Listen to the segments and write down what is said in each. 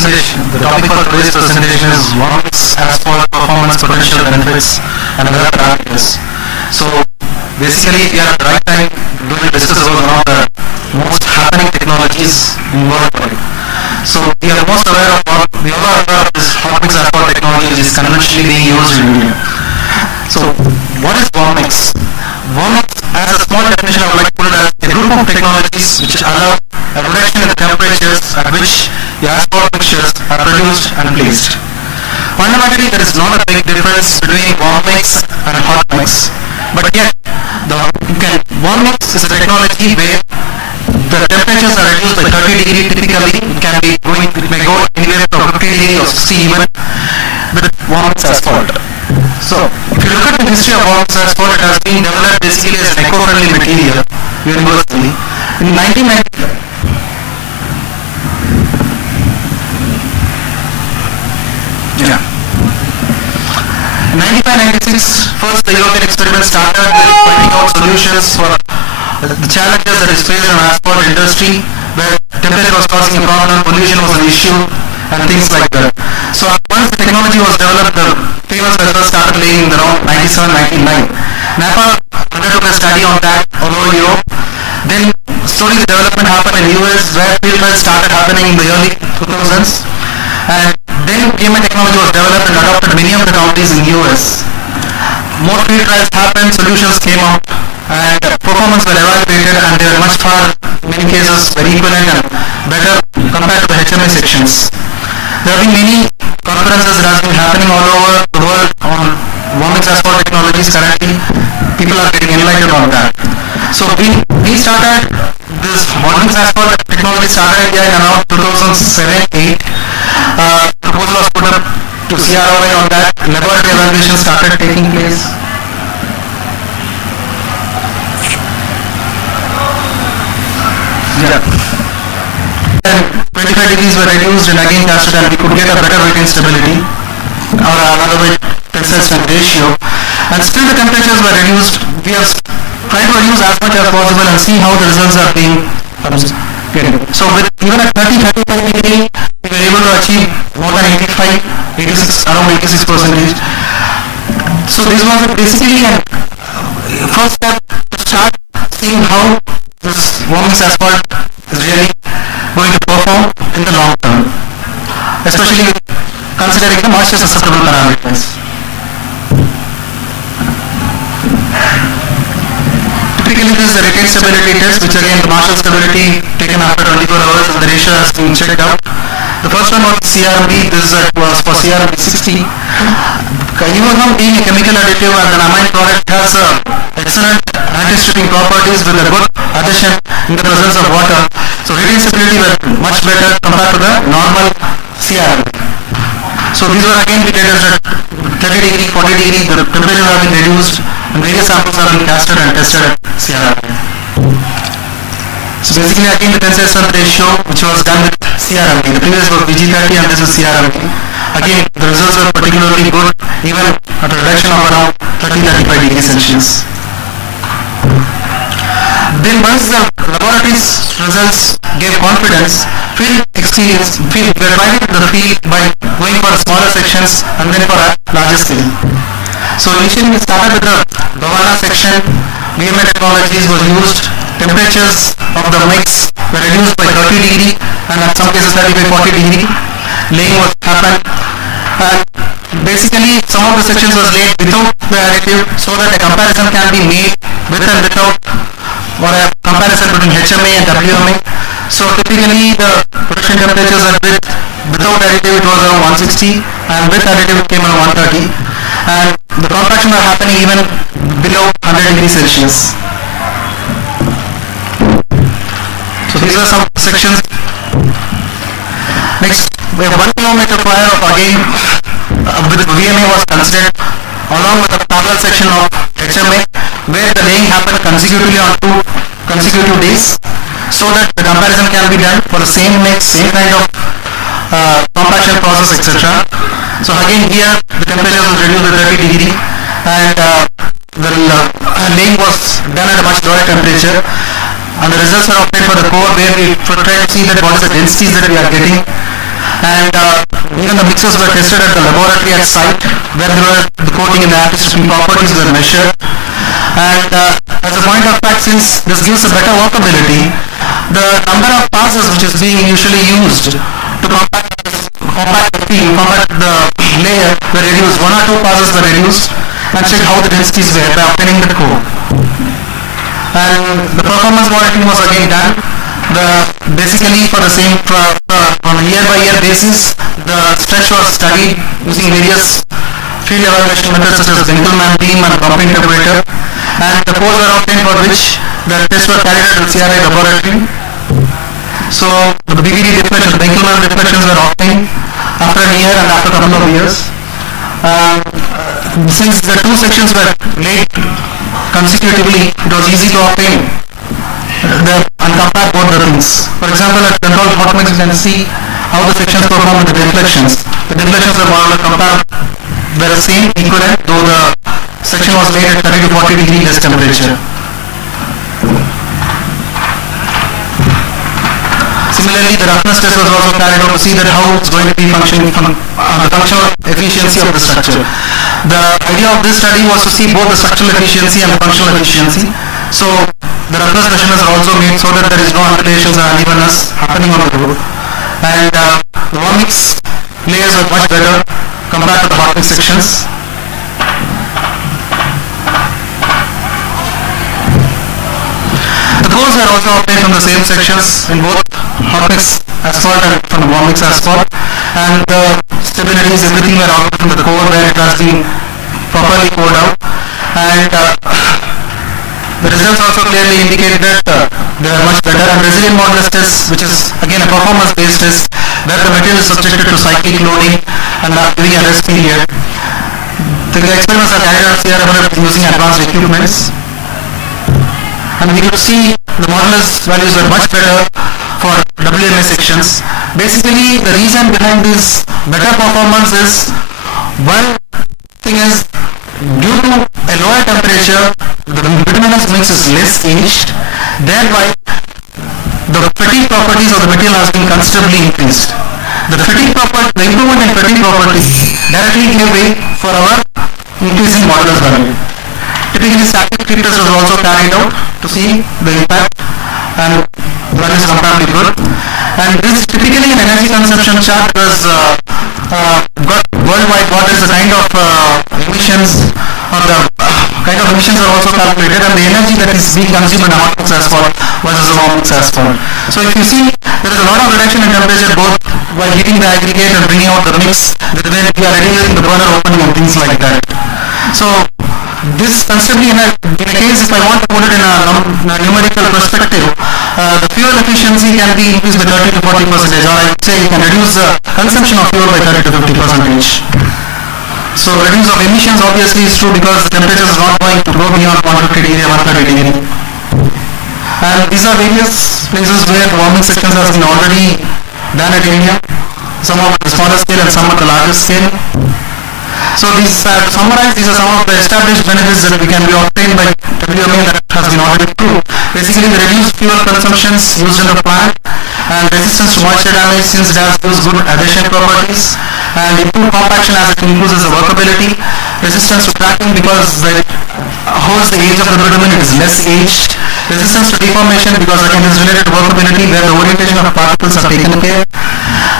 presentation, the topic for today's presentation is warm-mix asphalt performance potential benefits and other parameters. So basically, we are at the right time to discuss about one of the most happening technologies in worldwide. So we are most aware of we all are aware of this hot-mix asphalt technology which is conventionally being used in India. So what is warm-mix? Warm-mix, as a small definition, I would like to put it as a group of technologies which allow a reduction in the temperatures at which the asphalt mixtures are produced and placed. Fundamentally, there is not a big difference between warm mix and hot mix, but yet warm mix is a technology where the temperatures are reduced by 30 degrees typically. It may go anywhere from 50 degrees or 60 even with warm mix asphalt. So, if you look at the history of warm mix asphalt, it has been developed basically as an eco-friendly material universally. In 1990, in 95-96, first the European experiment started with finding out solutions for the challenges that is faced in the asphalt industry, where temperature was causing a problem, pollution was an issue, and things like that. So once the technology was developed, the famous vessels started laying in around 97-99. NAPA undertook a study on that all over Europe. Then slowly the development happened in the US, where field trials started happening in the early 2000s. And then PMA technology was developed and adopted many of the countries in the US. More field trials happened, solutions came out, and performance were evaluated, and they were much far, in many cases, very equivalent and better compared to the HMA sections. There have been many conferences that have been happening all over the world on warm-mix asphalt technologies currently. People are getting enlightened on that. So we started this warm-mix asphalt technology started in around 2007-8. Proposal was put up to CROA on that. Laboratory evaluation started taking place. Yeah. And 25 degrees were reduced and again casted, and we could get a better weight stability or another weight tensile strength ratio. And still the temperatures were reduced. We have tried to reduce as much as possible and see how the results are being getting. So with even at 30-35 degree, we were able to achieve more than 86, around 86%. So this was basically a first step to start seeing how this warm-mix asphalt is really going to perform in the long term, especially considering the moisture susceptible parameters. Typically, this is a retained stability test, which again the Marshall stability taken after 24 hours, and the ratio has been checked out. The first one was CRB. This was for CRB 60. Even being a chemical additive and an amine product has excellent anti-stripping properties with a good addition in the presence of water. So retained stability were much better compared to the normal CRB. So these were again indicators at 30 degree, 40 degree, the temperatures have been reduced and various samples have been casted and tested at CRB. So basically again the tensile strength ratio which was done with CRB. The previous was VG30 and this is CRB. Again the results were particularly good even at a reduction of around 30-35 degrees Celsius. Then once the laboratory's results gave confidence, field experience, we were trying the field by going for smaller sections and then for a larger scale. So initially we started with the Bhavana section. VMA technologies were used. Temperatures of the mix were reduced by 30 degree and at some cases 30-40 degree. Laying was happened. Basically some of the sections was laid without the additive so that a comparison can be made with and without, or a comparison between HMA and WMA. So typically the production temperatures are without additive it was around 160 and with additive it came around 130, and the compaction were happening even below 100 degrees Celsius. So these are some sections. Next, we have 1 kilometer prior of again with VMA was considered along with a parallel section of HMA where the laying happened consecutively on 2 consecutive days so that the comparison can be done for the same mix, same kind of compaction process, etc. So again here the temperature was reduced to 30 degree and the laying was done at a much lower temperature, and the results are obtained for the core where we try to see that what is the densities that we are getting. and even the mixers were tested at the laboratory at site where the coating and the anti-stripping properties were measured. And as a point of fact, since this gives a better workability, the number of passes which is being usually used to compact the layer were reduced. 1 or 2 passes were reduced, and check how the densities were by obtaining the core. And the performance monitoring was again done. Basically for the same on a year-by-year basis, the stretch was studied using various field evaluation methods such as Winkelmann beam and bump interpreter, and the cores were obtained for which the tests were carried out at CRI laboratory. So the BVD deflections, Winkelmann deflections were obtained after a year and after a couple of years. Since the two sections were laid consecutively, it was easy to obtain and compare both the things. For example, at controlled hot mix, you can see how the sections perform with the deflections. The deflections were more or less compared, were the same, equivalent, though the section was made at 30 to 40 degree less temperature. Similarly, the roughness test was also carried out to see that how it's going to be functioning from the functional efficiency of the structure. The idea of this study was to see both the structural efficiency and the functional efficiency. So the roughness measurements are also made so that there is no undulations or unevenness happening on the road. And the warm mix layers were much better compared to the hot mix sections. The cores are also obtained from the same sections in both hot mix asphalt and from the warm mix asphalt, and the stabilities, everything were out from the core where it has been properly poured out, and the results also clearly indicate that they are much better. And resilient modulus test, which is again a performance based test where the material is subjected to cyclic loading and during a rest period. The experiments are carried out here using advanced equipments, and we could see the modulus values were much better for WMA sections. Basically, the reason behind this better performance is, one thing is, due to a lower temperature, the bituminous mix is less aged, thereby the fatigue properties of the material has been considerably increased. The improvement in fatigue properties directly gave way for our increasing modulus value. Typically, static fit test was also carried out to see the impact, and the value is comparably good. And this typically an energy consumption chart was got worldwide what is the kind of emissions, or the kind of emissions are also calculated, and the energy that is being consumed in a hot mix asphalt versus a warm mix asphalt. So if you see, there is a lot of reduction in temperature both by heating the aggregate and bringing out the mix, then we are reducing the burner opening and things like that. So this constantly in a case, if I want to put it in a numerical perspective, the fuel efficiency can be increased by 30 to 40%, or I would say you can reduce the consumption of fuel by 30 to 50%. So reduce of emissions obviously is true because the temperature is not going to go beyond 150 degree, 130 degree. And these are various places where the warming sections has been already done at India, some of the smaller scale and some at the larger scale. So these, to summarize, these are some of the established benefits that we can be obtained by WMA that has been already proved. Basically, the reduced fuel consumptions used in the plant, and resistance to moisture damage since it has those good adhesion properties, and improved compaction as it increases the workability, resistance to cracking because it holds the age of the bitumen, it is less aged, resistance to deformation because again it is related to workability where the orientation of particles are taken care.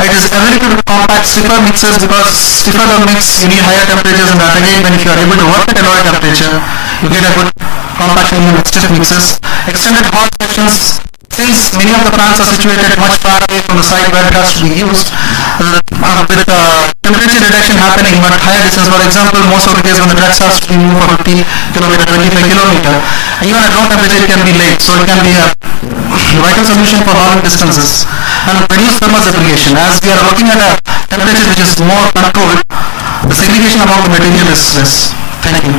It is ability to compact stiffer mixes because stiffer the mix, you need higher temperatures, and that again when if you are able to work at a lower temperature, you get a good compaction in stiff mixes. Extended hot sections, since many of the plants are situated much far away from the site where it has to be used, with temperature reduction happening but higher distance. For example, most of the cases when the trucks has to be moved for 50 km, 25 km, even at low temperature it can be late, so it can be a vital solution for long distances. And reduce thermal segregation. As we are looking at a temperature which is more controlled, the segregation among the material is less. Thank you.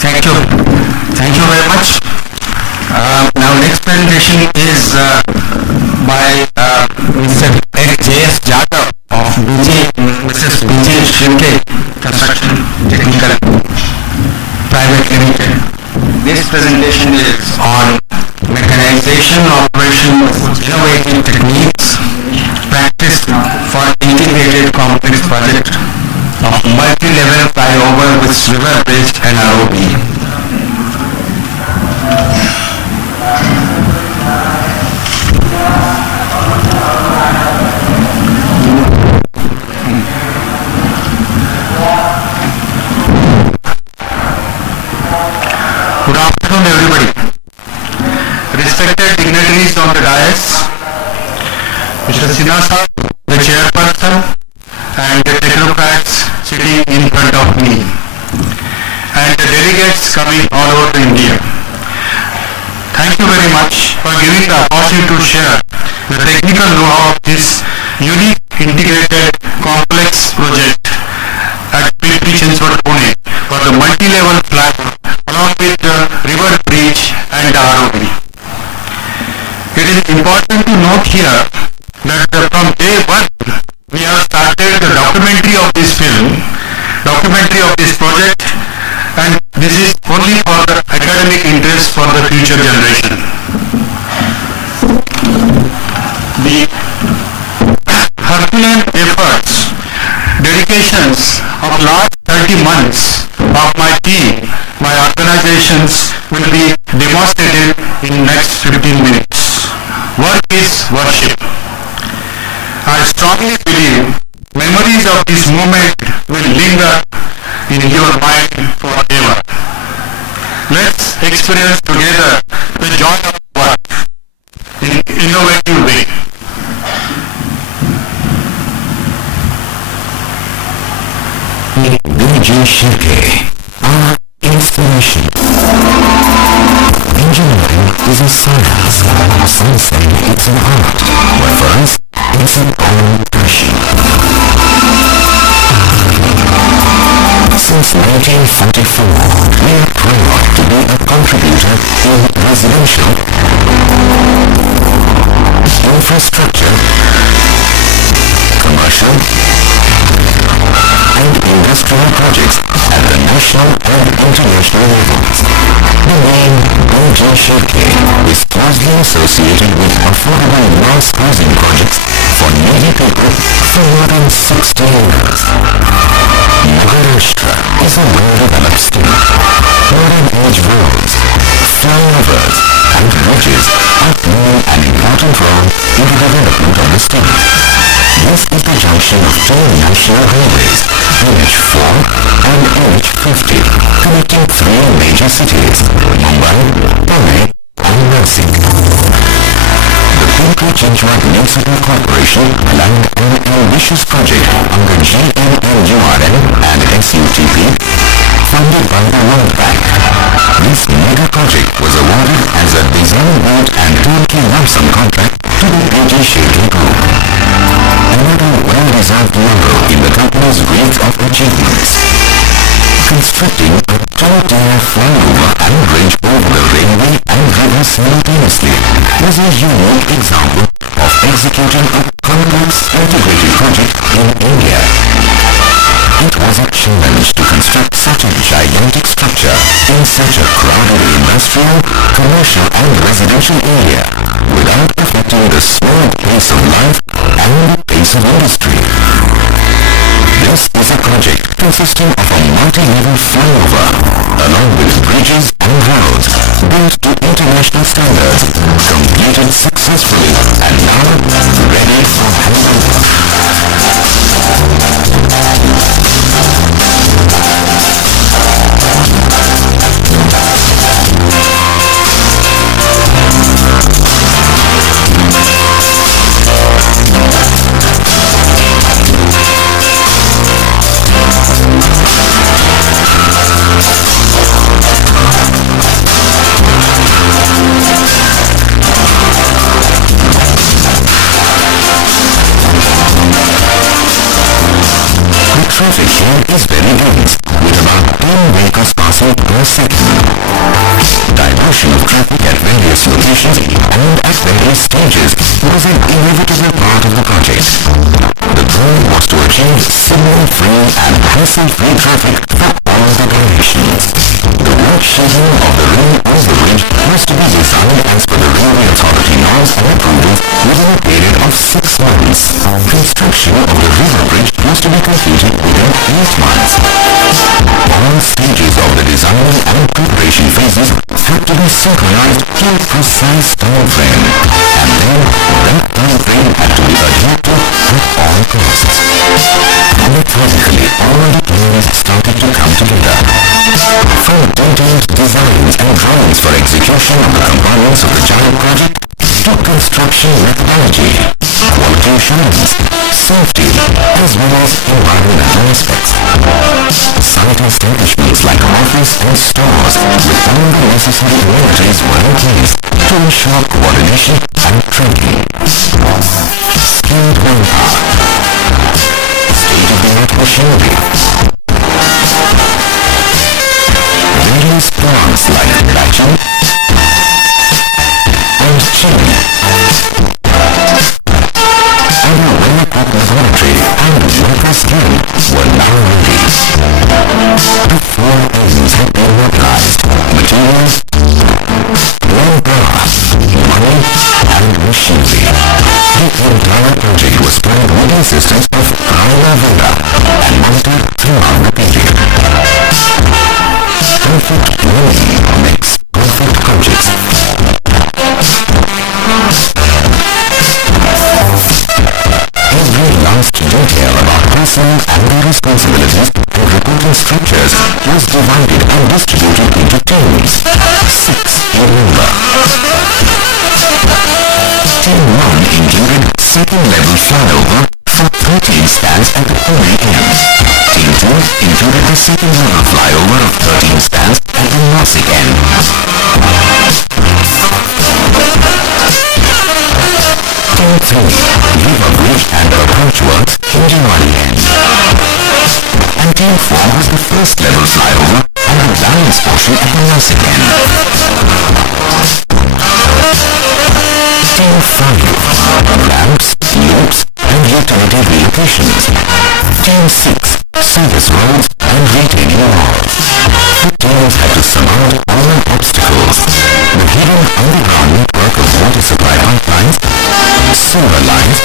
Thank you. Thank you very much. Now next presentation is by Mr. J.S. Jadhav of Mrs. B.J. Shinde Construction Technical Private Limited. This presentation is on mechanization, operation, innovative techniques, practice for integrated complex project of multi-level flyover with river bridge and ROP. Good afternoon, everybody. Respected dignitaries on the dais, Mr. Sinha sir, the chairperson, and the technocrats sitting in front of me, and the delegates coming all over India. Thank you very much for giving the opportunity to share the technical know-how of this unique integrated complex project at Pimpri Chinchwad, Pune for the multi-level flyover along with the river bridge and the ROP. It is important to note here that from day one we have started the documentary of this film, documentary of this project, and this is only for the academic interest for the future generation. The Herculean efforts, dedications of last 30 months of my team, my organizations will be demonstrated in next 15 minutes. Work is worship. I strongly believe memories of this moment will linger in your mind forever. Let's experience together the joy of work in innovative way. BG Shirke, our inspiration. Engineering is a science. Some say it's an art, but for us, it's an own passion. Since 1944, we are proud to be a contributor in residential, infrastructure, commercial, and industrial projects at the national and international levels. The name BG Shirke is closely associated with affordable mass housing projects for needy people for more than 60 years. Maharashtra is a well-developed state. Modern age roads, flyovers, and bridges are playing an important role in the development of the state. This is the junction of two national highways, NH4 and NH50, connecting three major cities, Mumbai, Pune, and Nasik. The Pimpri Chinchwad Municipal Corporation planned an ambitious project under GNLURL and SUTP, funded by the World Bank. This mega project was awarded as a design build and turnkey lump sum contract to the BG Shirke Group. Another well-deserved laurel in the company's wreath of achievements. Constructing a two-tier flyover and bridge over the railway and river simultaneously was a unique example of executing a complex integrated project in India. It was a challenge to construct such a gigantic structure in such a crowded industrial, commercial and residential area without affecting the slow pace of life and the pace of industry. This is a project consisting of a multi-level flyover, along with bridges and roads built to international standards, completed successfully and now ready for handover. Traffic here is very dense, with about 10 vehicles passing per second. Diversion of traffic at various locations and at various stages was an inevitable part of the project. The goal was to achieve signal-free and hassle-free traffic for all the directions. The work schedule of the rail overbridge was to be designed as per the Railway Authority norms and approvals within a period of 6 months. Construction completed within 8 months. All stages of the design and preparation phases had to be synchronized to a precise time frame, and then that time frame had to be adhered to at all costs. Methodically, all the players started to come together. From detailed designs and drawings for execution of the components of the giant project to construction methodology, quality assurance, safety, as well as environmental aspects. Site establishments like office and stores with all the necessary amenities were in place to ensure coordination and training. Skilled manpower, state-of-the-art machinery, various plants like batching and chilling, and a well-equipped laboratory and worker skill were now ready. The 4 M's had been mobilized: materials, manpower, money, and machinery. The entire project was planned with the assistance of prima vendor and monitored throughout the period. Perfect planning makes perfect projects. Every last detail about personnel and their responsibilities and reporting structures was divided and distributed into teams, 6 in number. Team 1 included second level flyover for 13 stands at the Pune end. Team 2 included the second level flyover of 13 stands at the Nasik end. Team 3, river bridge and approach works in Jawali end. And Team 4 was the first level flyover and the balance portion at the Nasik end. Team 5, ramps, loops, and utility relocations. Team 6, service roads and retaining walls. The teams had to surmount all obstacles: the hidden underground network of water supply pipelines, sewer lines,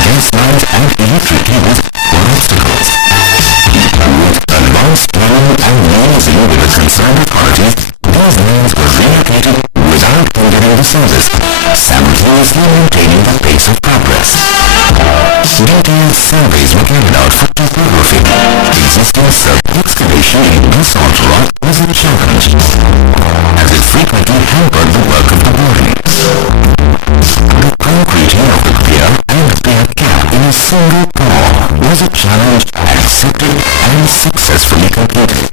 gas lines, and electric cables were obstacles. With advanced planning and liaising with the concerned authorities, these lines were relocated without hindering the service, simultaneously maintaining the pace of progress. Detailed surveys were carried out for topography. Existing excavation in basalt rock was a challenge, as it frequently hampered the work of the boring. The concreting of the pier and pier cap in a single pour was a challenge accepted and successfully completed.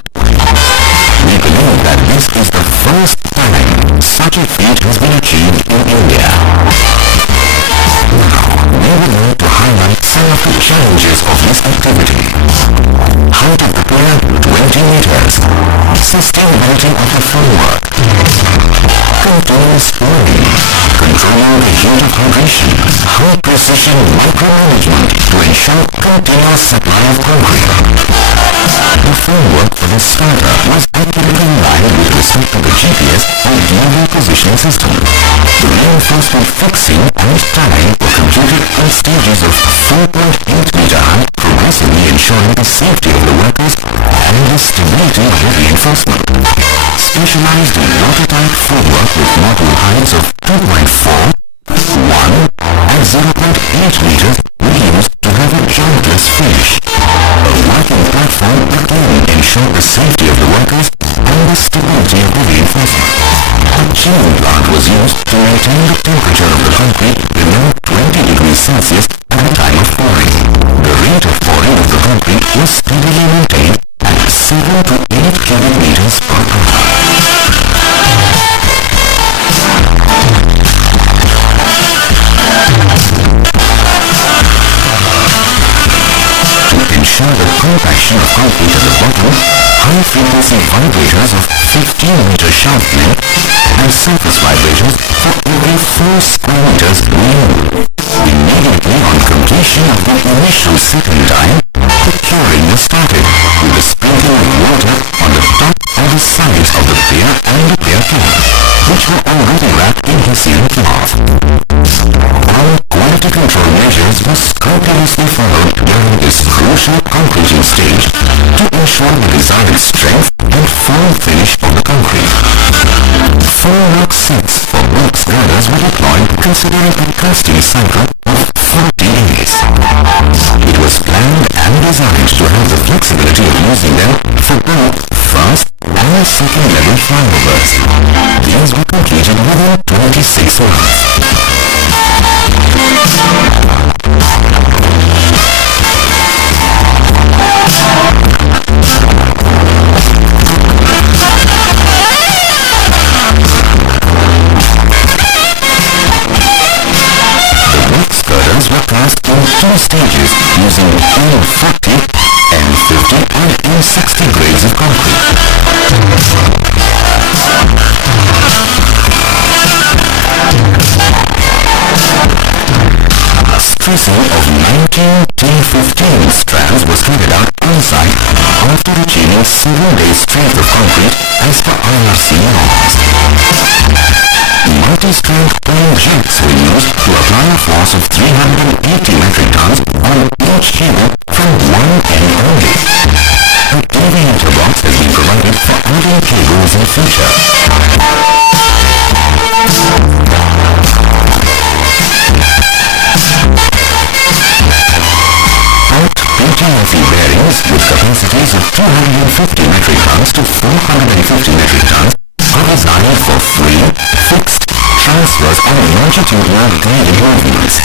We believe that this is the first time such a feat has been achieved in India. Now, we would like to highlight some of the challenges of this activity. Height of the pier, 20 meters. Sustainability of the framework. Continuous pouring. Controlling the heat of hydration. High precision micromanagement to ensure continuous supply of concrete. The framework for the starter was accurately aligned with respect to the GPS and global positioning system. The reinforcement fixing and tying were completed in stages of 4.8 meter height, progressively ensuring the safety of the workers and the stability of the reinforcement. Specialized watertight framework with module heights of 2.4, 1 and 0.8 meters were used to have a jointless finish. A working platform again ensured the safety of the workers and the stability of the reinforcement. A chilling plant was used to maintain the temperature of the concrete below 20 degrees Celsius at the time of pouring. The rate of pouring of the concrete was steadily maintained at 7 to 8 cubic meters per hour. To ensure the compaction of concrete at the bottom, high-frequency vibrators of 15-meter shaft length and surface vibrators for every 4 square meters were used. Immediately on completion of the initial second time, the curing was started with the sprinkling of water on the top and the sides of the pier and the pier cap, which were already wrapped in hessian cloth. All quality control measures were scrupulously followed initial concreting stage to ensure the desired strength and firm finish of the concrete. 4 rock sets for box girders were deployed considering a casting cycle of 40 days. It was planned and designed to have the flexibility of using them for both first and second level flyovers. These were completed within 26 hours. Girders were cast in 2 stages using N40, N50 and N60 grades of concrete. Stressing of 19 T15 strands was carried out on-site after achieving 7 days strength of concrete as per IRC norms. Multi-strand crane jacks were used to apply a force of 380 metric tons on each cable from one end only. A deviator box has been provided for adding cables in future. PTFE bearings with capacities of 250 metric tons to 450 metric tons are designed for free, fixed transfers on longitudinal guided movements.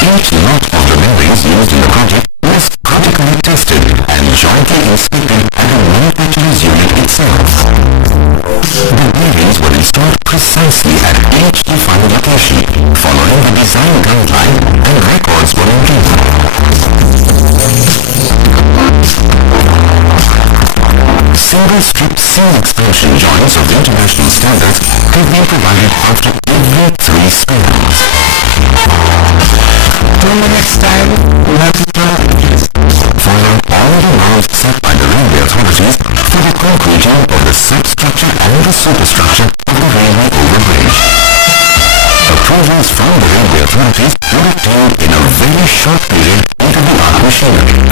Each lot of the bearings used in the project was critically tested and jointly inspected at the manufacturer's unit itself. The bearings were installed precisely at each defined location, following the design guideline, and records were maintained. Single-strip seam expansion joints of the international standards have been provided after every 3 spans. 2 minutes time, we have to start this. Following all the rules set by the railway authorities for the concreting of the substructure and the superstructure of the railway overbridge. Approvals from the railway authorities were obtained in a very short period into the art machinery.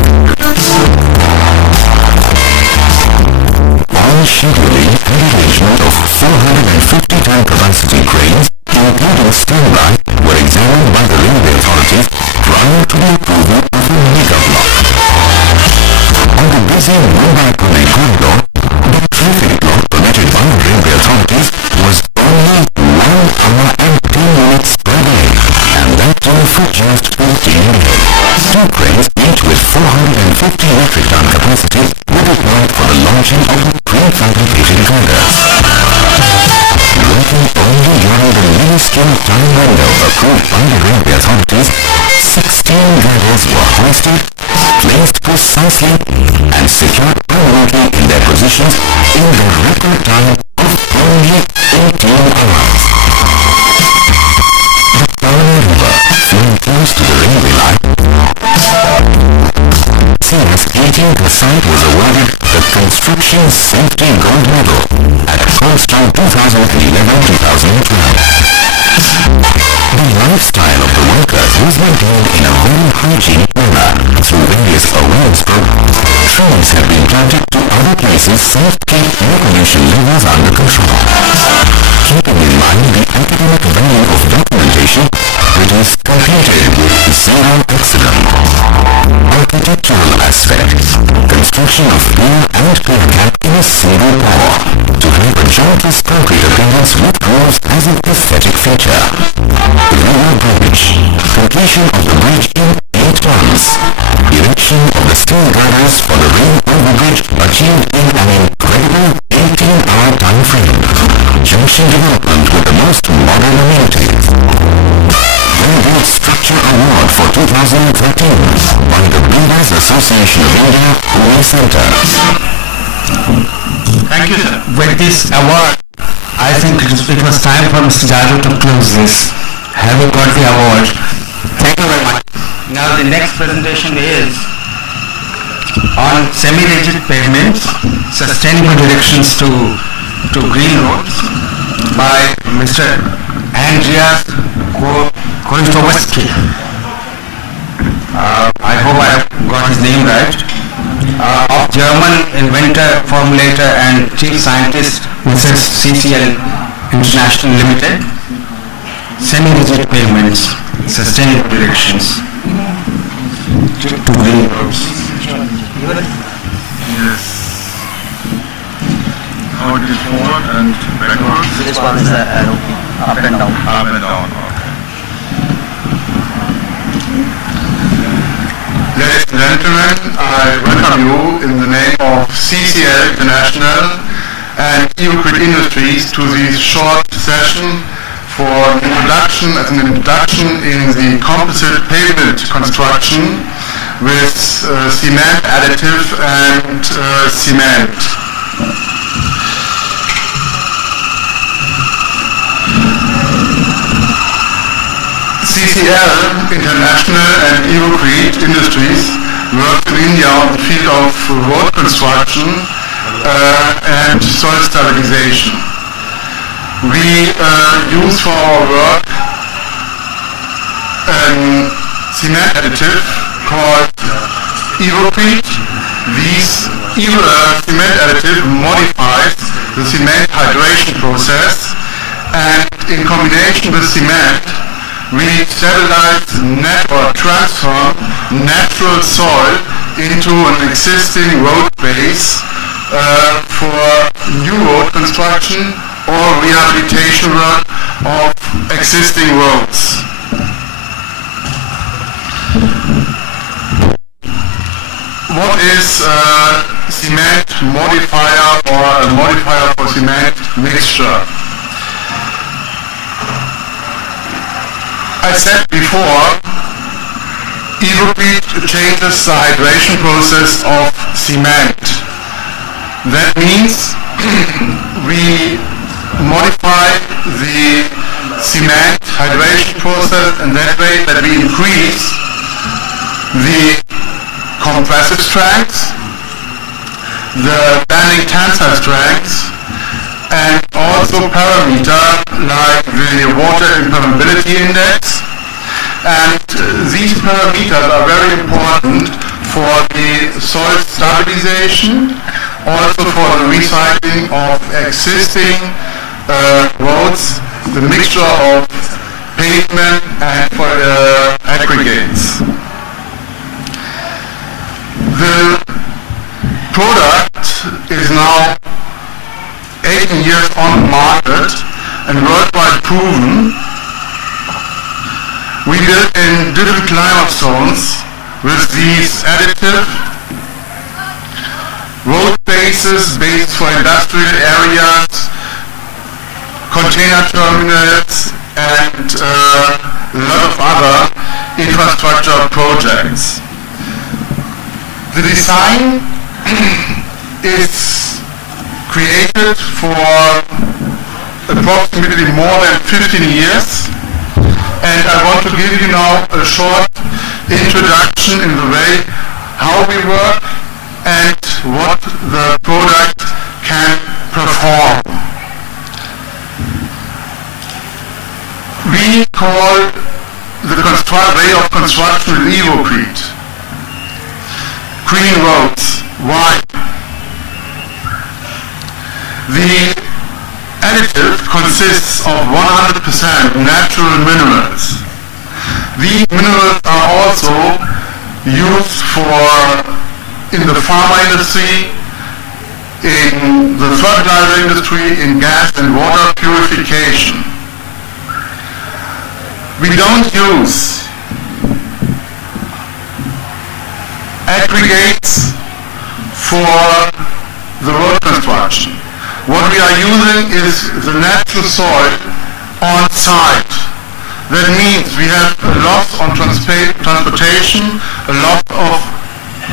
All scheduling and arrangement of 450-ton capacity cranes, including standby, were examined by the railway authorities prior to the approval of a mega block. On the busy Mumbai-Pune corridor, the traffic block permitted by the railway authorities was only 1 hour and 10 minutes per day, and that too for just 15 days. 2 cranes, each with 450 metric ton capacity, were deployed for the launching of the prefabricated girders. Working only during the minuscule time window approved by the railway authorities, 16 girders were hoisted, placed precisely, and secured permanently in their positions in the record time of only 18 hours. The Pavana River, flowing close to the railway line, since 18 the site was awarded the Construction Safety Gold Medal at Construct 2011-2012. The lifestyle of the workers was maintained in a very hygienic manner through various awareness programs. Trees have been planted to other places so keep air pollution levels under control. Keeping in mind the academic value of documentation, it is completed with 0 accident. Architectural aspect. Construction of pier and pier cap in a single pour to have a jointless concrete appearance with grooves as an aesthetic feature. River bridge. Completion of the bridge in 8 months. Erection of the steel girders for the ring over bridge achieved in an incredible 18-hour time frame. Junction development with the most modern amenities. Railroad Structure Award for 2013 by the Builders Association of India, Pune Center. Thank you, sir. With this award, I think it was time for Mr. Jaju to close this. Having got the award, thank you very much. Now the next presentation is on semi-rigid pavements, sustainable directions to green roads by Mr. Andreas Koristovsky. I hope I have got got his name right, of German inventor, formulator and chief scientist Mrs. CCL International Limited, semi-rigid pavements, sustainable directions to green roads. Yes. How it is forward and backwards? This one is up and down. Up and down. Ladies and gentlemen, I welcome you in the name of CCL International and Evocrit Industries to this short session for an introduction in the composite pavement construction with cement additive and cement. CCL International and Evocrit Industries work in India on the field of road construction and soil stabilization. We use for our work a cement additive called Evocrit. This cement additive modifies the cement hydration process, and in combination with cement we stabilize or transform natural soil into an existing road base for new road construction or rehabilitation work of existing roads. What is a cement modifier or a modifier for cement mixture? I said before, Evocrit changes the hydration process of cement. That means we modify the cement hydration process in that way that we increase the compressive strength, the bending tensile strength, and also parameter like the water impermeability index. And these parameters are very important for the soil stabilization, also for the recycling of existing roads, the mixture of pavement and for aggregates. The product is now 18 years on the market and worldwide proven. We build in different climate zones with these additive road bases based for industrial areas, container terminals, and a lot of other infrastructure projects. The design is created for approximately more than 15 years, and I want to give you now a short introduction in the way how we work and what the product can perform. We call the way of construction with Evocrit green roads. Why? The additive consists of 100% natural minerals. These minerals are also used in the pharma industry, in the fertilizer industry, in gas and water purification. We don't use aggregates for the road construction. What we are using is the natural soil on site. That means we have a loss on transportation, a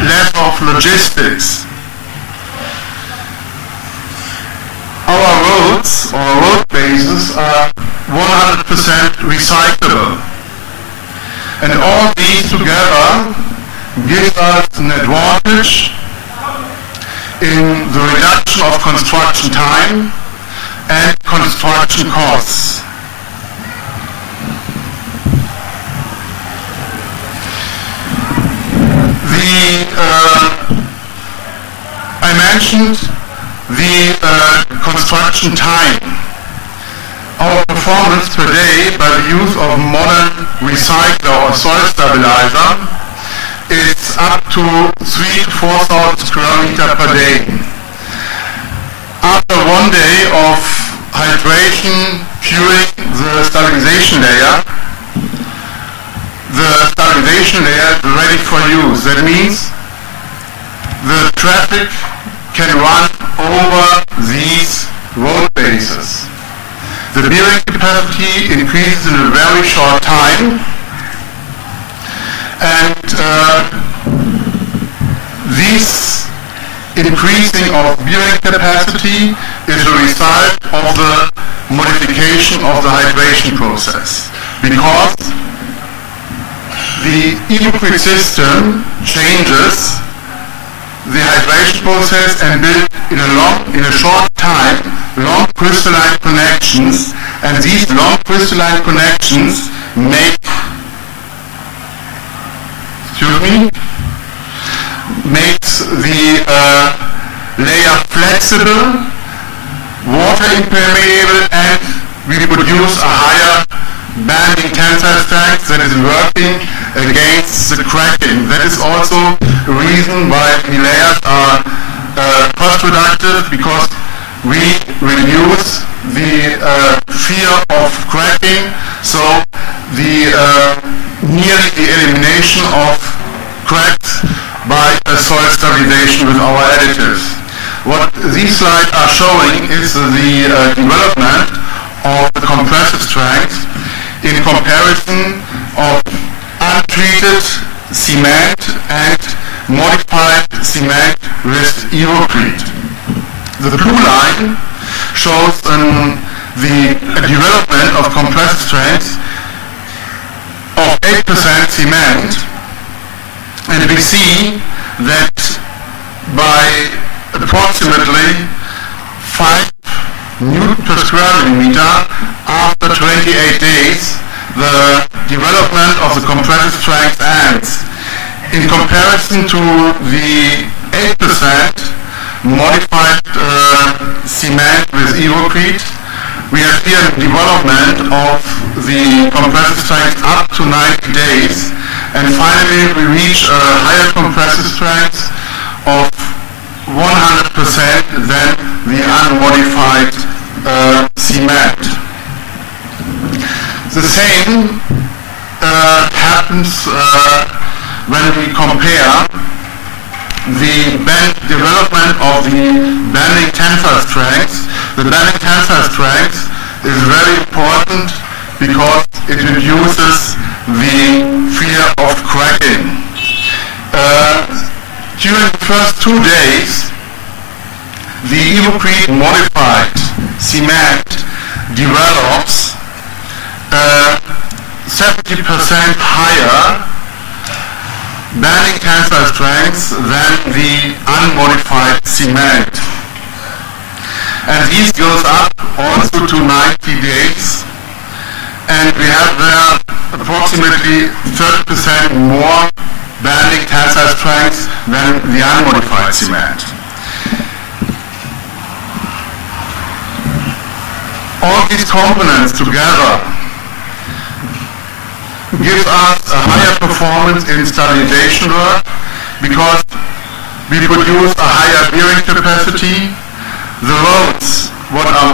less of logistics. Our roads or road bases are 100% recyclable. And all these together gives us an advantage in the reduction of construction time and construction costs. The mentioned the construction time. Our performance per day by the use of modern recycler or soil stabilizer is up to 3,000 to 4,000 square meters per day. After 1 day of hydration curing the stabilization layer is ready for use. That means the traffic can run over these road bases. The bearing capacity increases in a very short time, and this increasing of bearing capacity is a result of the modification of the hydration process, because the EvoCrete system changes the hydration process and build in a short time long crystalline connections, and these long crystalline connections makes the layer flexible, water impermeable, and we produce a higher banding tensile strength that is working against the cracking. That is also a reason why the layers are cost reductive, because we reduce the fear of cracking, so nearly the elimination of cracks by a soil stabilization with our additives. What these slides are showing is the development of the compressive strength in comparison of untreated cement and modified cement with EvoCrete. The blue line shows the development of compressive strength of 8% cement, and we see that by approximately 5 Newton per square millimeter after 28 days, the development of the compressive strength ends. In comparison to the 8% modified cement with EvoCrete, we have here a development of the compressive strength up to 90 days, and finally we reach a higher compressive strength of 100% than the unmodified cement. The same happens when we compare the development of the bending tensile strength. The bending tensile strength is very important because it reduces the fear of cracking. During the first 2 days, the EvoCrete modified cement develops 70% higher bending tensile strength than the unmodified cement. And this goes up also to 90 days, and we have there approximately 30% more bending tensile strength than the unmodified cement. All these components together give us a higher performance in stabilization work, because we produce a higher bearing capacity. The roads what are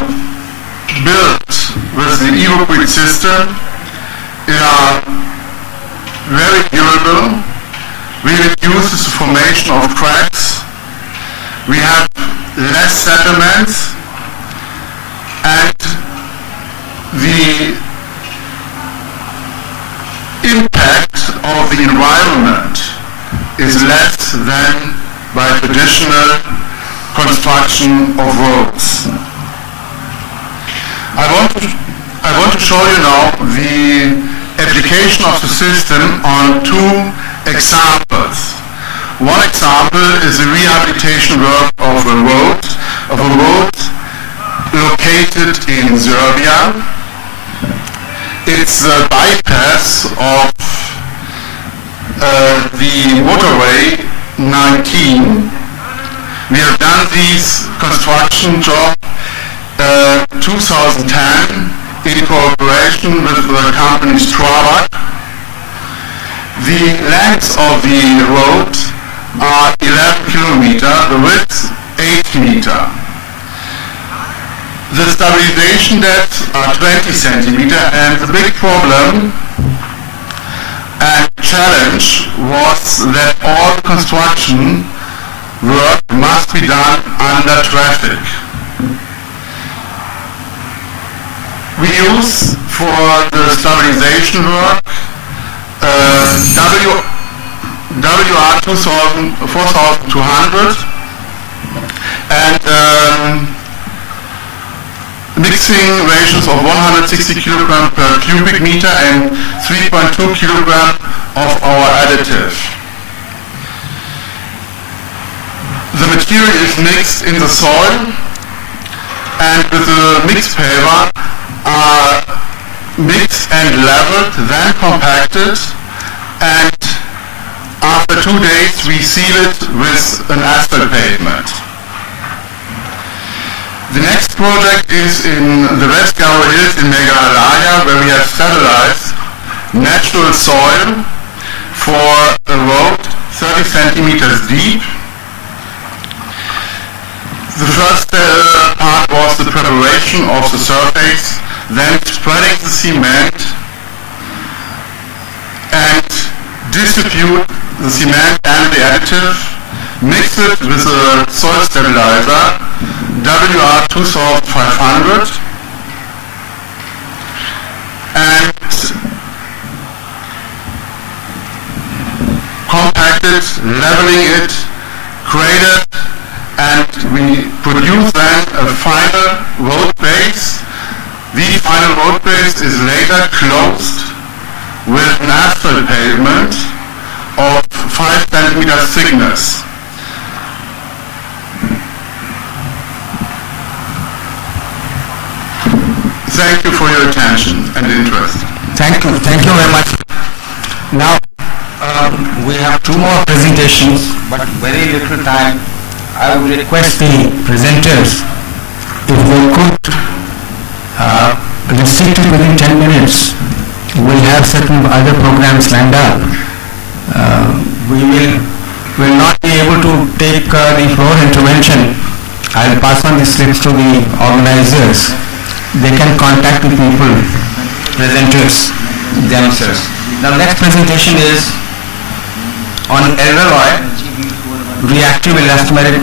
built with the EvoCrete system are very durable. We reduce the formation of cracks. We have less settlements, and the impact of the environment is less than by traditional construction of roads. I want to show you now the application of the system on 2 examples. One example is the rehabilitation work of a road located in Serbia. It's a bypass of the motorway 19, We have done this construction job 2010 in cooperation with the company Strabag. The length of the road are 11 kilometer, the width 8 meter. The stabilization depths are 20 centimeter, and the big problem and challenge was that all construction work must be done under traffic. We use for the stabilization work WR 4200 and mixing ratios of 160 kilogram per cubic meter and 3.2 kilogram of our additive. The material is mixed in the soil, and with the mixed paver are mixed and leveled, then compacted, and after 2 days we seal it with an asphalt pavement. The next project is in the West Garo Hills in Meghalaya, where we have stabilized natural soil for a road 30 centimeters deep. The first part was the preparation of the surface, then spreading the cement and distribute the cement and the additive, mix it with a soil stabilizer, WR 2500, and compact it, leveling it, grade it, and we produce then a final road base. The final road base is later closed with an asphalt pavement of 5 centimeters thickness. Thank you for your attention and interest. Thank you very much. Now, we have 2 more presentations, but very little time. I would request the presenters, if they could restrict it within 10 minutes. We have certain other programs lined up. We will not be able to take the floor intervention. I will pass on the slips to the organizers. They can contact the people, presenters themselves. Now, next presentation is on alloy reactive elastomeric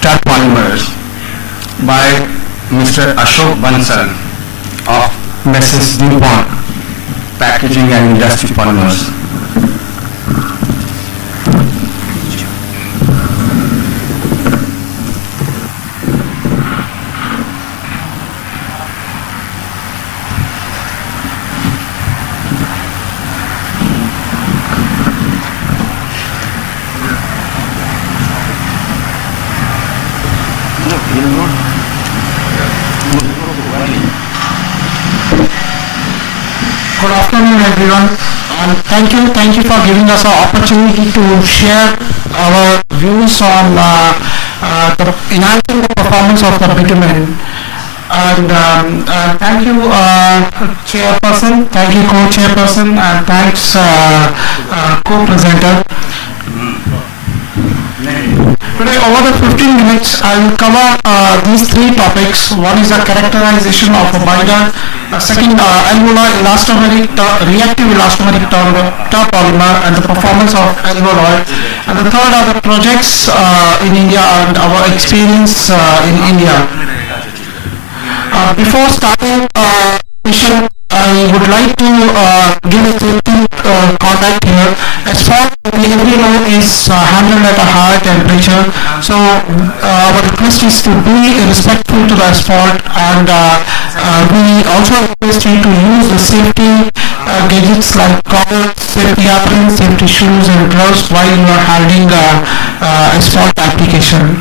terpolymers by Mr. Ashok Bansal of Mrs. DuPont Packaging and Industry Polymers. Good afternoon, everyone, and thank you for giving us an opportunity to share our views on enhancing the performance of the bitumen. And thank you, chairperson, thank you, co-chairperson, and thanks, co-presenter. Today, over the 15 minutes, I will cover these 3 topics. One is the characterization of a binder, second, alveolar elastomeric, reactive elastomeric terpolymer, and the performance of alveolar, and the third are the projects in India and our experience in India. Before starting session, I would like to give a safety contact here. Asphalt, we every know, is handled at a high temperature. So our request is to be respectful to the asphalt, and we also request you to use the safety gadgets like goggles, safety aprons, safety shoes and gloves while you are handling asphalt application.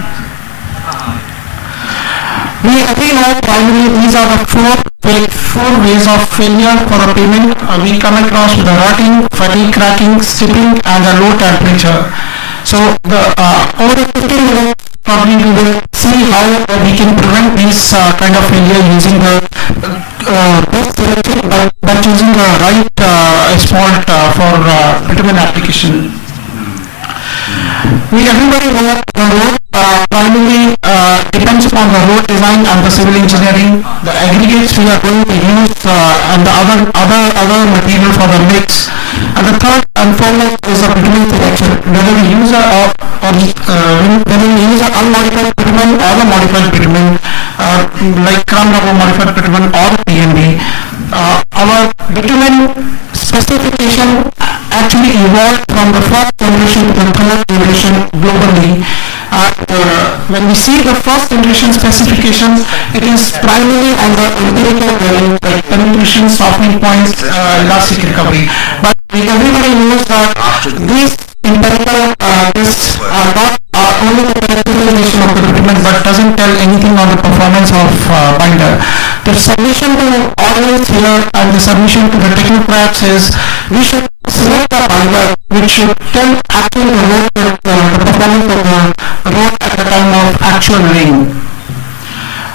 We agree now primarily these are the four ways of failure for the pavement. We come across with the rotting, fatigue, cracking, stripping and a low temperature. So the over the 15 minutes probably we will see how we can prevent this kind of failure using the best selection by choosing the right asphalt for bitumen application. Everybody know the road primarily depends upon the road design and the civil engineering, the aggregates we are going to use and the other material for the mix. And the third and foremost is the bitumen selection. Whether we use an unmodified bitumen or the modified bitumen, like crumb rubber modified bitumen or the PMB, our bitumen specification actually evolved from the first generation to the third generation globally. When we see the first generation specifications, it is primarily on the empirical level, like penetration, softening points, elastic recovery. But everybody knows that these empirical tests are not only the characterization of the bitumen, but doesn't tell anything on the performance of binder. The submission to audience here and the submission to the technocrats is we should select a binder which should tell actually the performance of the road at the time of actual rain.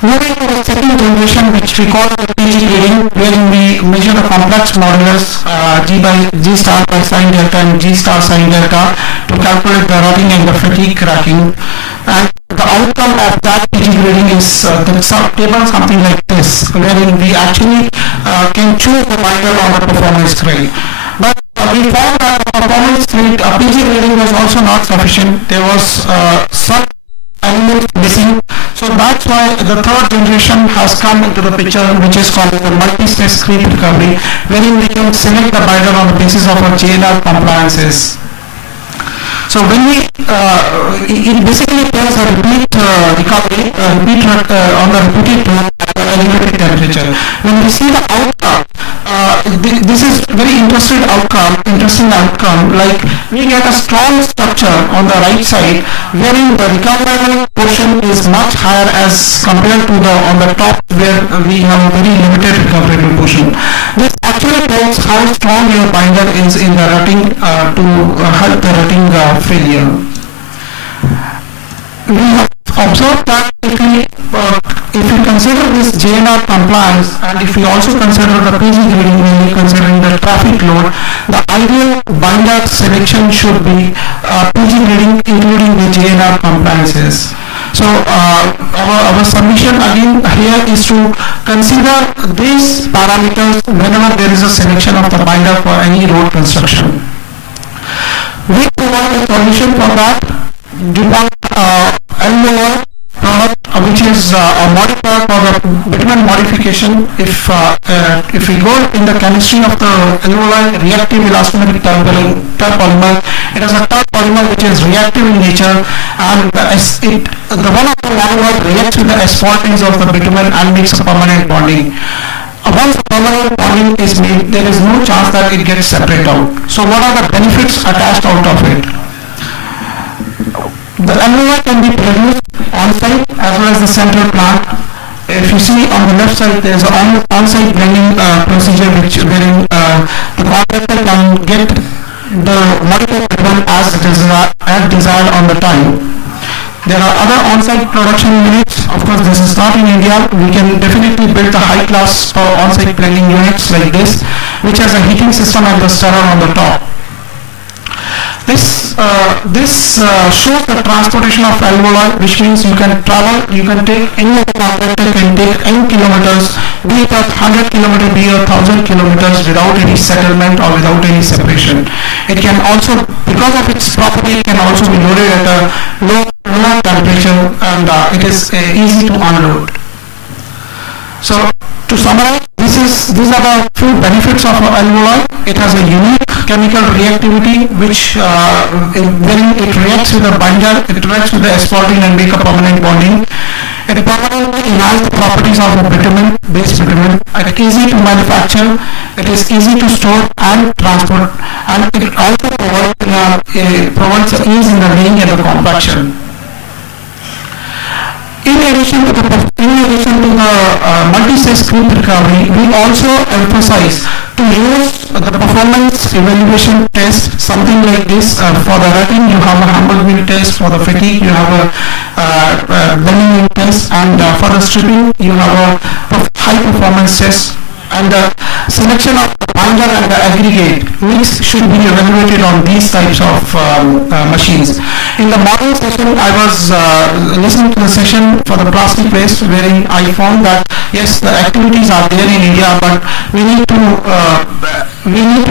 Moving to the second generation, which we call the PG grading, wherein we measure the complex modulus G star by sine delta and G star sine delta to calculate the rotting and the fatigue cracking. And the outcome of that PG grading is the table something like this, wherein we actually can choose the binder on the performance grade. But we found that the performance grade, PG grading was also not sufficient. There was some element missing. So that's why the third generation has come into the picture, which is called the multi-stress creep recovery, wherein we can select the binder on the basis of our JNR compliances. So when we, it basically tells a repeat recovery, on the repeated load at an elevated temperature. When we see the outcome, this is very interesting outcome, like we get a strong structure on the right side, wherein the recoverable portion is much higher as compared to the on the top where we have a very limited recoverable portion. This actually tells how strong your binder is in the rutting to help the rutting failure. We have observed that if we consider this JNR compliance and if we also consider the PG grading when we considering the traffic load, the ideal binder selection should be PG grading including the JNR compliances. So our submission again here is to consider these parameters whenever there is a selection of the binder for any road construction. We provide a solution for that. LOR product, which is a modifier for the bitumen modification. If we go in the chemistry of the alveoli, reactive elastomeric terpolymer, it is a terpolymer which is reactive in nature, and the one of the monomer reacts with the asphaltings of the bitumen and makes a permanent bonding. Once the permanent bonding is made, there is no chance that it gets separated out. So what are the benefits attached out of it? The alveoli can be produced on-site as well as the central plant. If you see on the left side, there is an on-site blending procedure wherein the contractor can get the modified bitumen as desired on the time. There are other on-site production units. Of course, this is not in India. We can definitely build the high-class on-site blending units like this, which has a heating system and the stirrer on the top. This shows the transportation of alveoli, which means you can travel, you can take any of the contractor can take any kilometers, be it 100 kilometers, be it 1000 kilometers without any settlement or without any separation. It can also, because of its property, it can also be loaded at a lower temperature, and it is easy to unload. So to summarize, these are the few benefits of alveoli. It has a unique chemical reactivity which when it reacts with the binder, it reacts with the asphalting and make a permanent bonding. It permanently enhances the properties of a bitumen, base bitumen. It is easy to manufacture, it is easy to store and transport, and it also provides ease in the laying and the compaction. In addition to the multi-stage creep recovery, we also emphasize to use the performance evaluation test, something like this. For the rutting, you have a handle wheel test. For the fatigue, you have a bending wheel test. And for the stripping, you have a high performance test. And the selection of the binder and the aggregate mix should be evaluated on these types of machines. In the model session, I was listening to the session for the plastic waste, wherein I found that yes, the activities are there in India, but we need to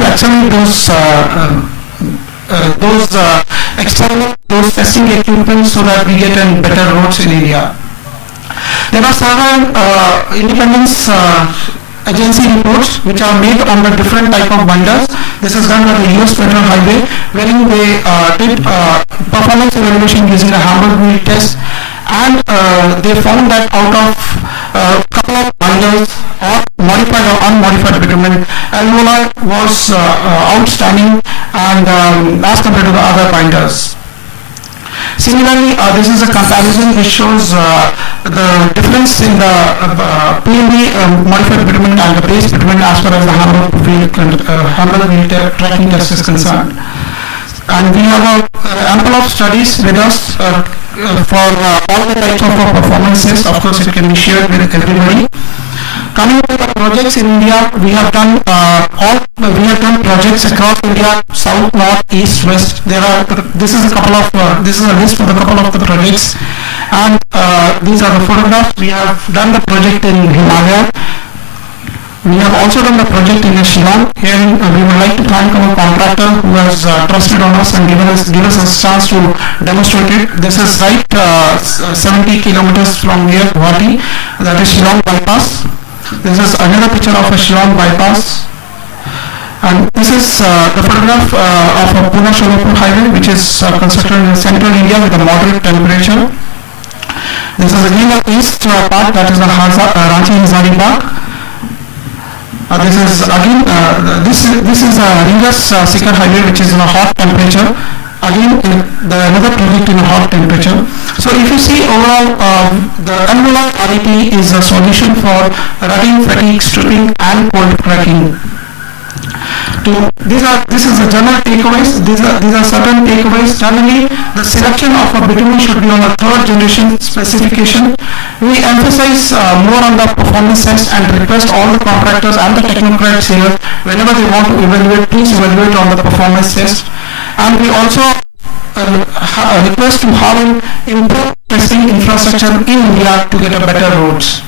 accelerate those testing equipment so that we get better roads in India. There are several independence agency reports which are made on the different type of binders. This is done by the US Federal Highway, wherein they did performance evaluation using a hammer wheel test, and they found that out of a couple of binders, or modified or unmodified bitumen, Alvola was outstanding and as compared to the other binders. Similarly, this is a comparison which shows the difference in the PMB modified bitumen and the base bitumen as far as the hammer wheel tracking test is concerned. And we have ample of studies with us for all the types of performances. Of course, it can be shared with everybody. Coming to the projects in India, we have done projects across India, south, north, east, west. This is a list of a couple of the projects, and these are the photographs. We have done the project in Himalaya. We have also done the project in Shillong. Here we would like to thank our contractor who has trusted on us and given us a chance to demonstrate it. This is right 70 kilometers from here, Guwahati. That is Shillong bypass. This is another picture of a Shillong bypass. And this is the photograph of a Pune-Sholapur highway, which is constructed in central India with a moderate temperature. This is again the east part, that is the Ranchi-Hazari Park. This is again this is a Ringas-Sikar highway, which is in a hot temperature. Again, another project in a hot temperature. So if you see overall, the Alvola RET is a solution for rutting, fatigue, stripping, and cold cracking. This is the general takeaways. These are certain takeaways. Generally, the selection of a bitumen should be on a third generation specification. We emphasize more on the performance test and request all the contractors and the technocrats here, whenever they want to evaluate, please evaluate on the performance test. And we also request to have an improved testing infrastructure in India to get a better roads.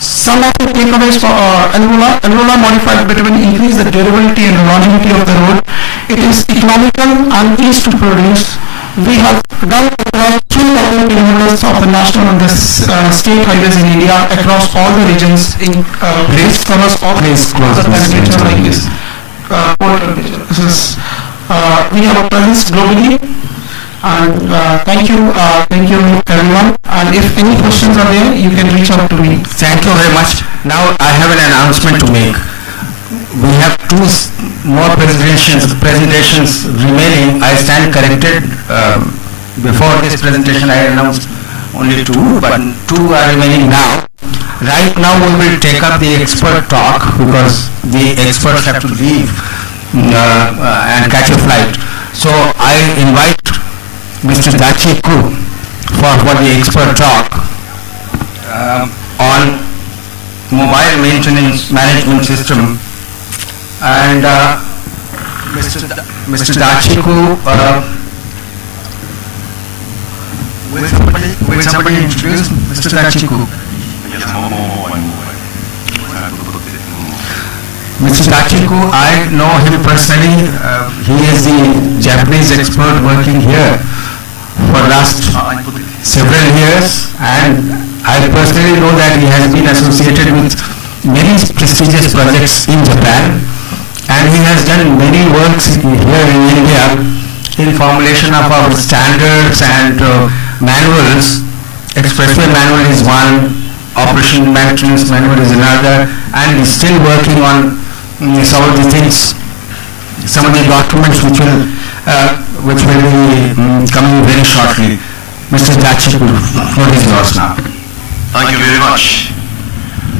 Some of the takeaways for Alvola modified bitumen increase the durability and longevity of the road. It is economical and easy to produce. We have done across 2,000 kilometers of the national and the state highways in India across all the regions. Place covers all the temperature like this. We have a presence globally, and thank you everyone, and if any questions are there, you can reach out to me. Thank you very much. Now I have an announcement to make. We have two more presentations remaining. I stand corrected. Before this presentation I announced only two, but two are remaining now. Right now we will take up the expert talk because the experts have to leave and catch a flight. So I invite Mr. Dachi Ku for the expert talk on mobile maintenance management system. And Mr. Dachi Ku, will somebody introduce Mr. Dachi Ku? Mr. Dachi Ku, I know him personally. He is the Japanese expert working here for last several years, and I personally know that he has been associated with many prestigious projects in Japan, and he has done many works here in India in formulation of our standards and manuals. Expressway manual is one, operation maintenance manual is another, and he's still working on some of the things, some of the documents which will be coming very shortly. Mr. Dachi Ku, what is yours now? Thank you very much,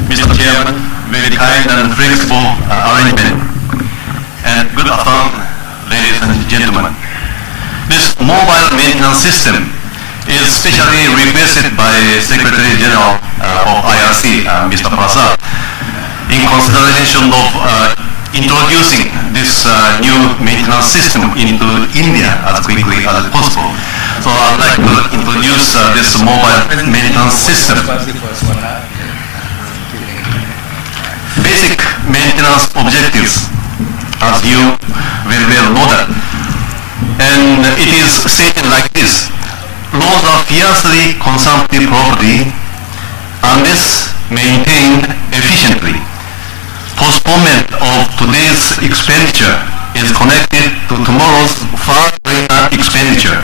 Mr. Chairman. Very kind and flexible arrangement. and good afternoon, ladies and gentlemen. This mobile maintenance system is specially requested by Secretary General of IRC, Mr. Prasad, in consideration of introducing this new maintenance system into India as quickly as possible. So I'd like to introduce this mobile maintenance system. Basic maintenance objectives, as you very well know that. And it is stated like this: roads are fiercely consumptive property unless maintained efficiently. Postponement of today's expenditure is connected to tomorrow's far greater expenditure.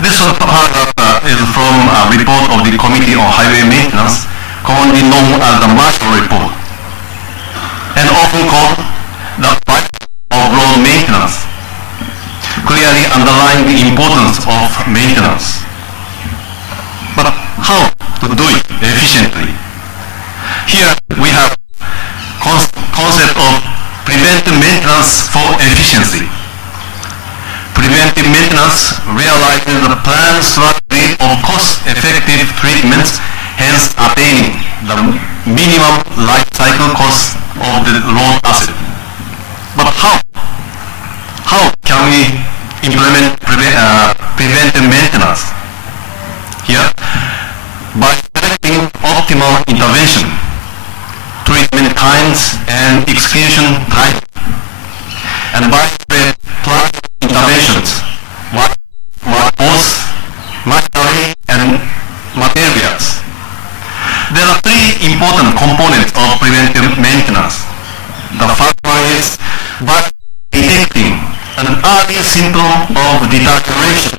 This paragraph is from a report of the Committee on Highway Maintenance, commonly known as the Marshall Report, and often called the Bible of road maintenance, clearly underlying the importance of maintenance. But how to do it efficiently? Here we have concept of preventive maintenance for efficiency. Preventive maintenance realizes the planned strategy of cost-effective treatments, hence attaining the minimum life cycle cost of the road asset. But how can we implement preventive maintenance? Here, by selecting optimal intervention, treatment times and execution time, and by planned interventions, both machinery and materials. There are three important components of preventive maintenance. The first one is by detecting an early symptom of deterioration.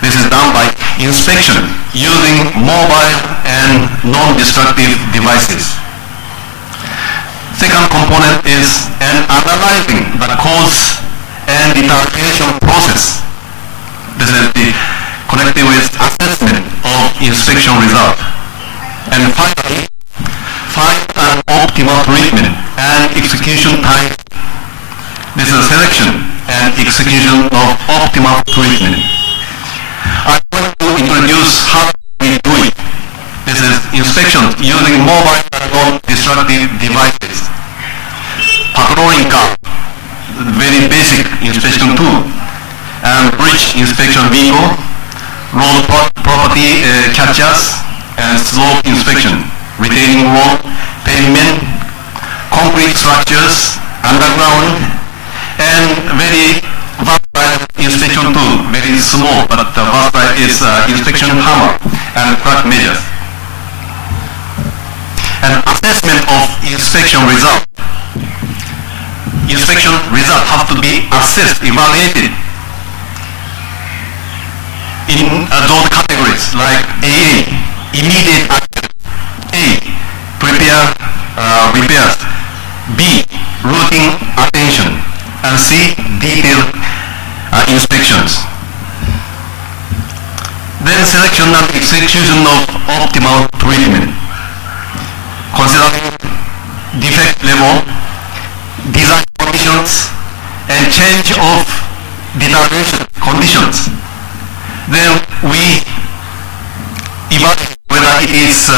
This is done by inspection using mobile and non-destructive devices. Second component is analyzing the cause and deterioration process. This is connected with assessment of inspection result. And finally, find an optimal treatment and execution time. This is selection and execution of optimal treatment. I want to introduce how we do it. This is inspection using mobile and non-destructive devices. Patrolling car, very basic inspection tool, and bridge inspection vehicle, road property catchers, and slope inspection, retaining wall, pavement, concrete structures, underground, and very versatile inspection tool, very small, but versatile is inspection hammer and crack measures. And assessment of inspection result. Inspection results have to be assessed, evaluated in those categories like AA, immediate action, A, repairs, B, routine attention, and C, detailed inspections. Then selection and execution of optimal treatment, considering defect level, design conditions, and change of deterioration conditions. Then we evaluate whether it is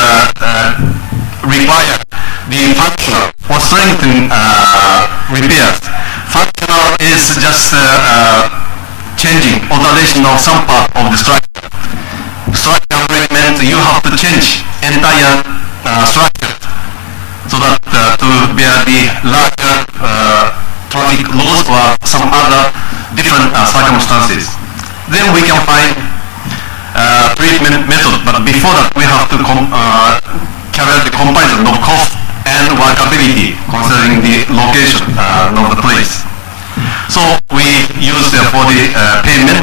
required the functional or strengthening repairs. Functional is just changing alteration of some part of the structure. Structure treatment, you have to change entire structure so that to bear the larger traffic loss or some other different circumstances. Then we can find treatment method, but before that we have to carry out the comparison of cost and workability considering the location of the place. So we use for the pavement,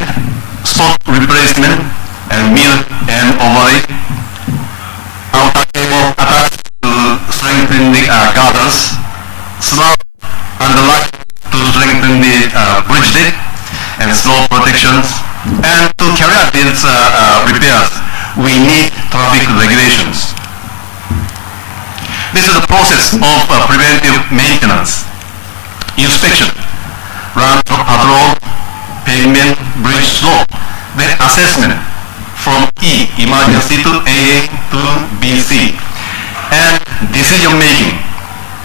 spot replacement, and mill and overlay, outer cable attached to strengthen the girders, slab and the light to strengthen the bridge deck, and slope protections. And to carry out these repairs, we need traffic regulations. This is the process of preventive maintenance. Inspection, run patrol, pavement, bridge slope, then assessment from E, emergency, to AA to BC, and decision making,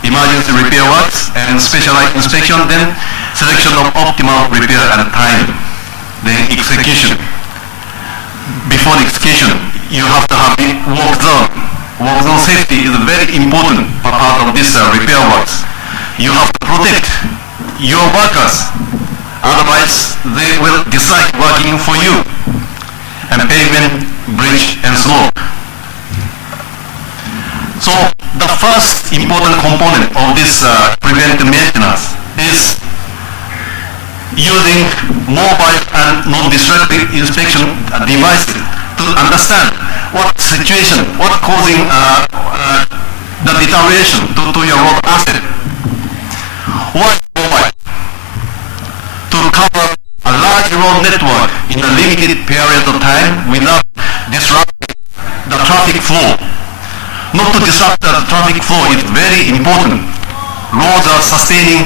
emergency repair works and specialized inspection, then selection of optimal repair and time, then execution. Before the execution, you have to have the work zone. Work zone safety is a very important part of this repair works. You have to protect your workers, otherwise they will dislike working for you. And pavement, bridge, and slope. So the first important component of this preventive maintenance is using mobile and non-destructive inspection devices to understand what situation, what causing the deterioration to your road asset. Why mobile? To cover a large road network in a limited period of time without disrupting the traffic flow. Not to disrupt the traffic flow is very important. Roads are sustaining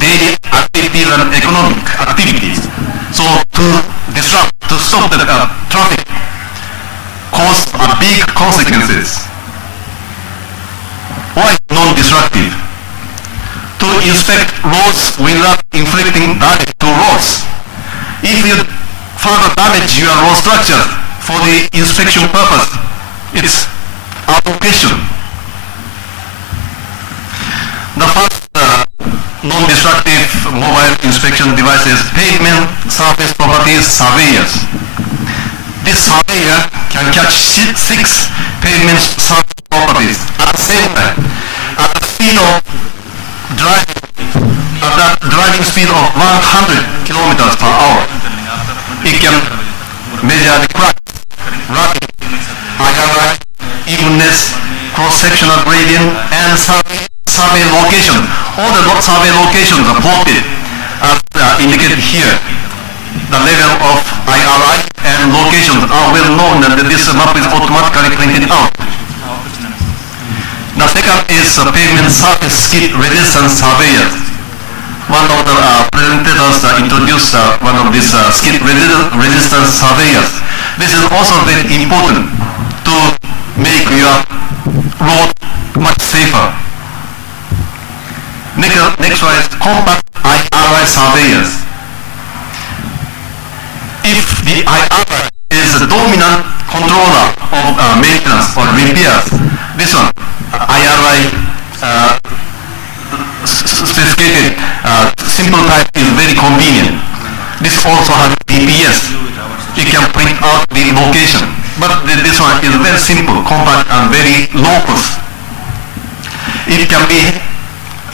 daily activities and economic activities. So to disrupt, to stop the traffic cause big consequences. Why non-destructive? To inspect roads without inflicting damage to roads. If you further damage your road structure for the inspection purpose, it's out of question. The first non-destructive mobile inspection device is pavement surface properties surveyors. This surveyor can catch 6 pavement surface properties at the same time at the speed of driving speed of 100 kilometers per hour. It can measure the cracks, rubbing, IRI, evenness, cross-sectional gradient, and survey location. All the survey locations are plotted as indicated here. The level of IRI and locations are well known, and this map is automatically printed out. The second is pavement surface skid resistance surveyors. One of the presenters introduced one of these skid resistance surveyors. This is also very important to make your road much safer. Next one is compact IRI surveyors. If the IRI is the dominant controller of maintenance or repairs, this one, IRI specificated simple type is very convenient. This also has GPS. You can print out the location. But this one is very simple, compact, and very low cost. It can be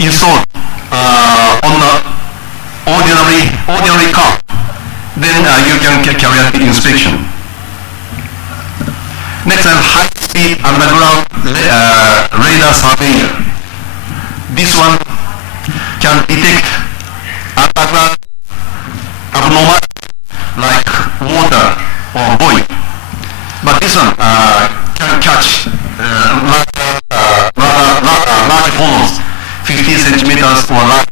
installed on the ordinary car. Then you can carry out the inspection. Next is high-speed underground radar surveyor. This one can detect underground abnormalities like water or void. But this one can catch large holes, 50 centimeters or large,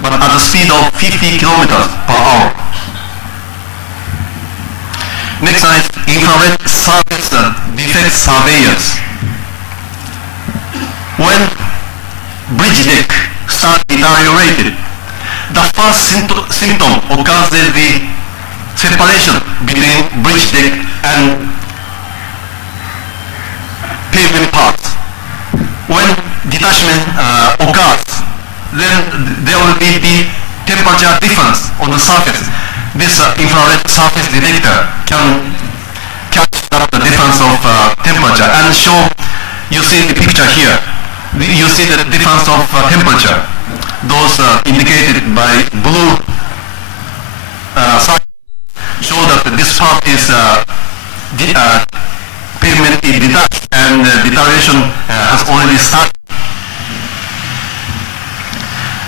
but at the speed of 50 kilometers per hour. Next is infrared surface defect surveyors. When bridge deck starts deteriorated, the first symptom occurs is the separation between bridge deck and pavement parts. When detachment occurs, then there will be the temperature difference on the surface. This infrared surface detector can catch the difference of temperature and show, you see the picture here, you see the difference of temperature. Those indicated by blue show that this part is pavement is detached and deterioration has already started.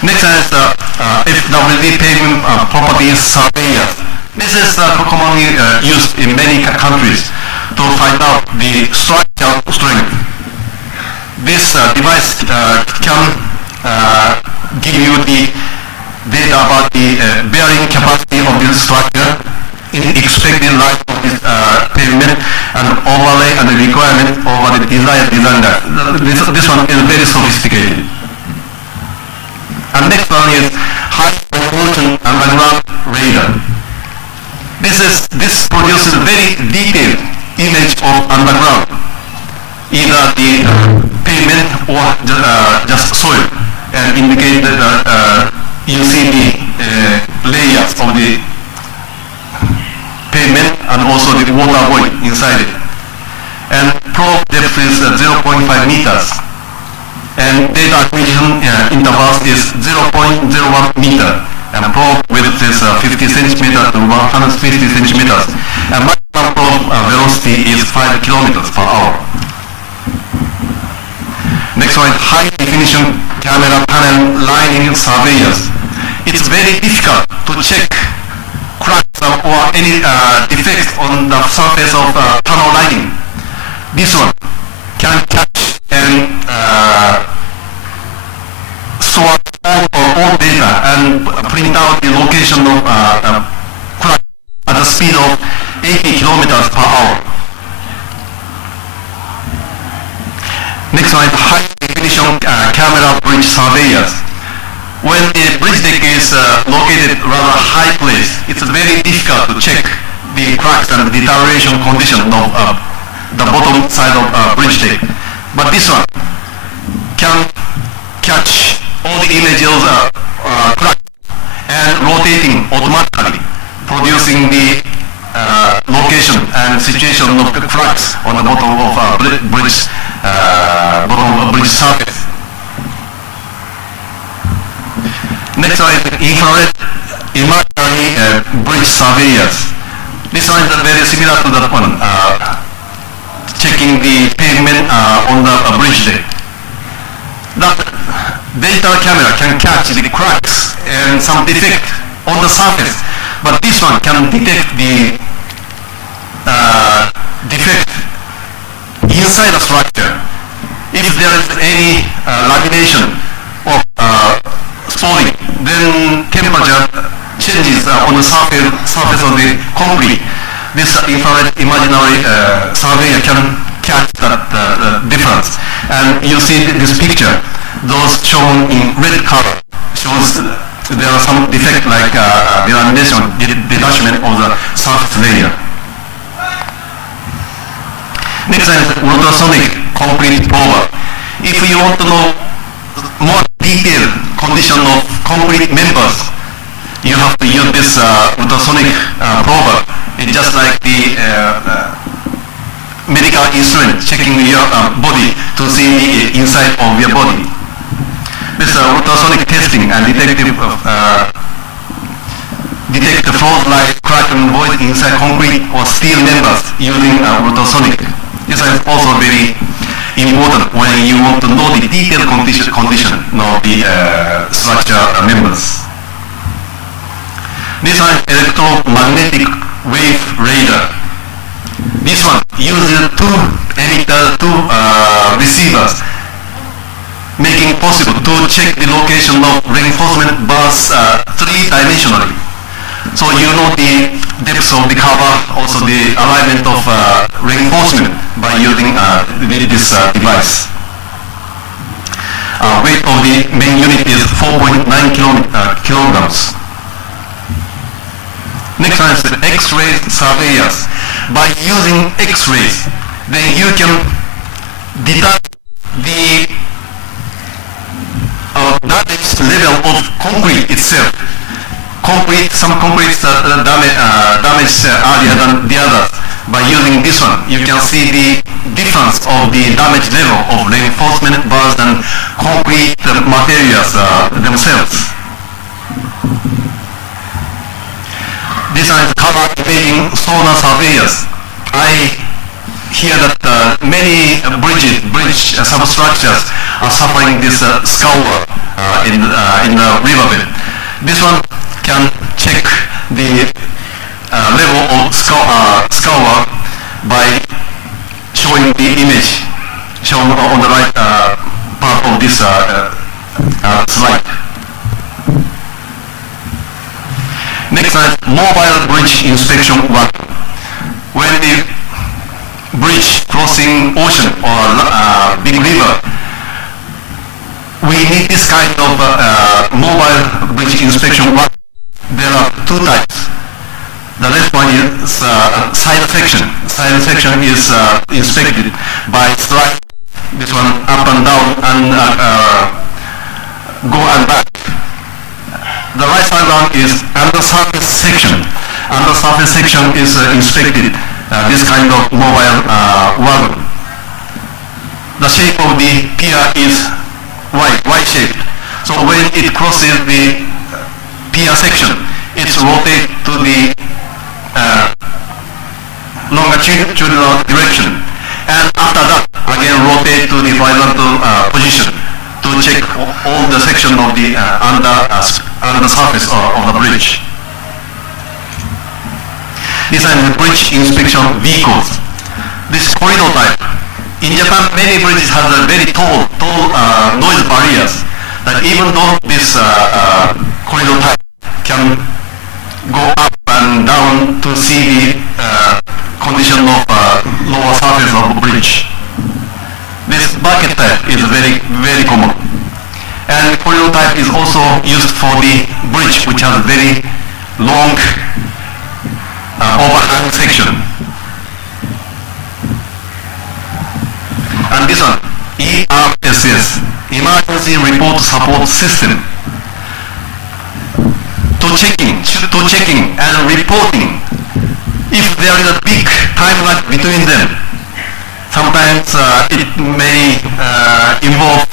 Next is FWD pavement properties surveyor. This is commonly used in many countries to find out the structural strength. This device can give you the data about the bearing capacity of this structure, in expected life of this pavement, and overlay and the requirement over the desired design. This one is very sophisticated. And next one is high resolution underground radar. This produces very detailed image of underground, either the pavement or just soil, and indicate that you see the layers of the pavement and also the water void inside it. And probe depth is 0.5 meters. And data acquisition intervals is 0.01 meter. And probe width is 50 centimeters to 150 centimeters. And maximum probe velocity is 5 kilometers per hour. Next one is high definition camera panel lining surveyors. It's very difficult to check cracks or any defects on the surface of tunnel lining. This one can catch and store all data and print out the location of crack at the speed of 80 kilometers per hour. Next one is high definition camera bridge surveyors. When the bridge deck is located rather high place, it's very difficult to check the cracks and deterioration condition of the bottom side of bridge deck. But this one can catch all the images of cracks and rotating automatically, producing the location and situation of the cracks on the bottom of bridge surface. Next one is infrared imaginary bridge surveyors. This one is very similar to that one, checking the pavement on the bridge deck. That data camera can catch the cracks and some defect on the surface, but this one can detect the defect inside the structure. If there is any lamination or spalling, then temperature changes on the surface of the concrete. This infrared imaginary surveyor can catch that difference. And you see this picture, those shown in red color shows there are some defect like delamination, detachment of the surface layer. Next is ultrasonic concrete prober. If you want to know more detailed condition of concrete members, you have to use this ultrasonic prober. It's just like the medical instrument checking your body to see the inside of your body. This ultrasonic testing and detect the flaws like crack and void inside concrete or steel members using ultrasonic. This is also very important when you want to know the detailed condition of the structure members. This one is electromagnetic wave radar. This one uses two emitters, two receivers, making possible to check the location of reinforcement bars three-dimensionally. So you know the depth of the cover, also the alignment of reinforcement by using this device. Weight of the main unit is 4.9 kilograms. Next one is the X-ray surveyors. By using X-rays, then you can detect the damage level of concrete itself. Some concrete damage earlier than the others. By using this one, you can see the difference of the damage level of reinforcement bars and concrete materials themselves. This one is color imaging sonar surveyors. I hear that many bridge substructures are suffering this scour in the riverbed. This one can check the level of scour by showing the image shown on the right this slide. Next slide, mobile bridge inspection one. When the bridge crossing ocean or big river, we need this kind of mobile bridge inspection one. There are two types. The left one is side section. Side section is inspected by slide. This one up and down and go and back. The right side one is under surface section. Under surface section is inspected. This kind of mobile wagon. The shape of the pier is Y-shaped. So when it crosses the pier section, it's rotated to the longitudinal direction, and after that again rotate to the horizontal position to check all the section of the under surface of the bridge. These are the bridge inspection vehicles. This corridor type. In Japan, many bridges have a very tall noise barriers. That even though this corridor type can go up and down to see the condition of lower surface of the bridge. This bucket type is very common. And corridor type is also used for the bridge which has very long overhang section. And this one, ERSS, Emergency Report Support System. To checking and reporting if there is a big time lag between them. Sometimes it may involve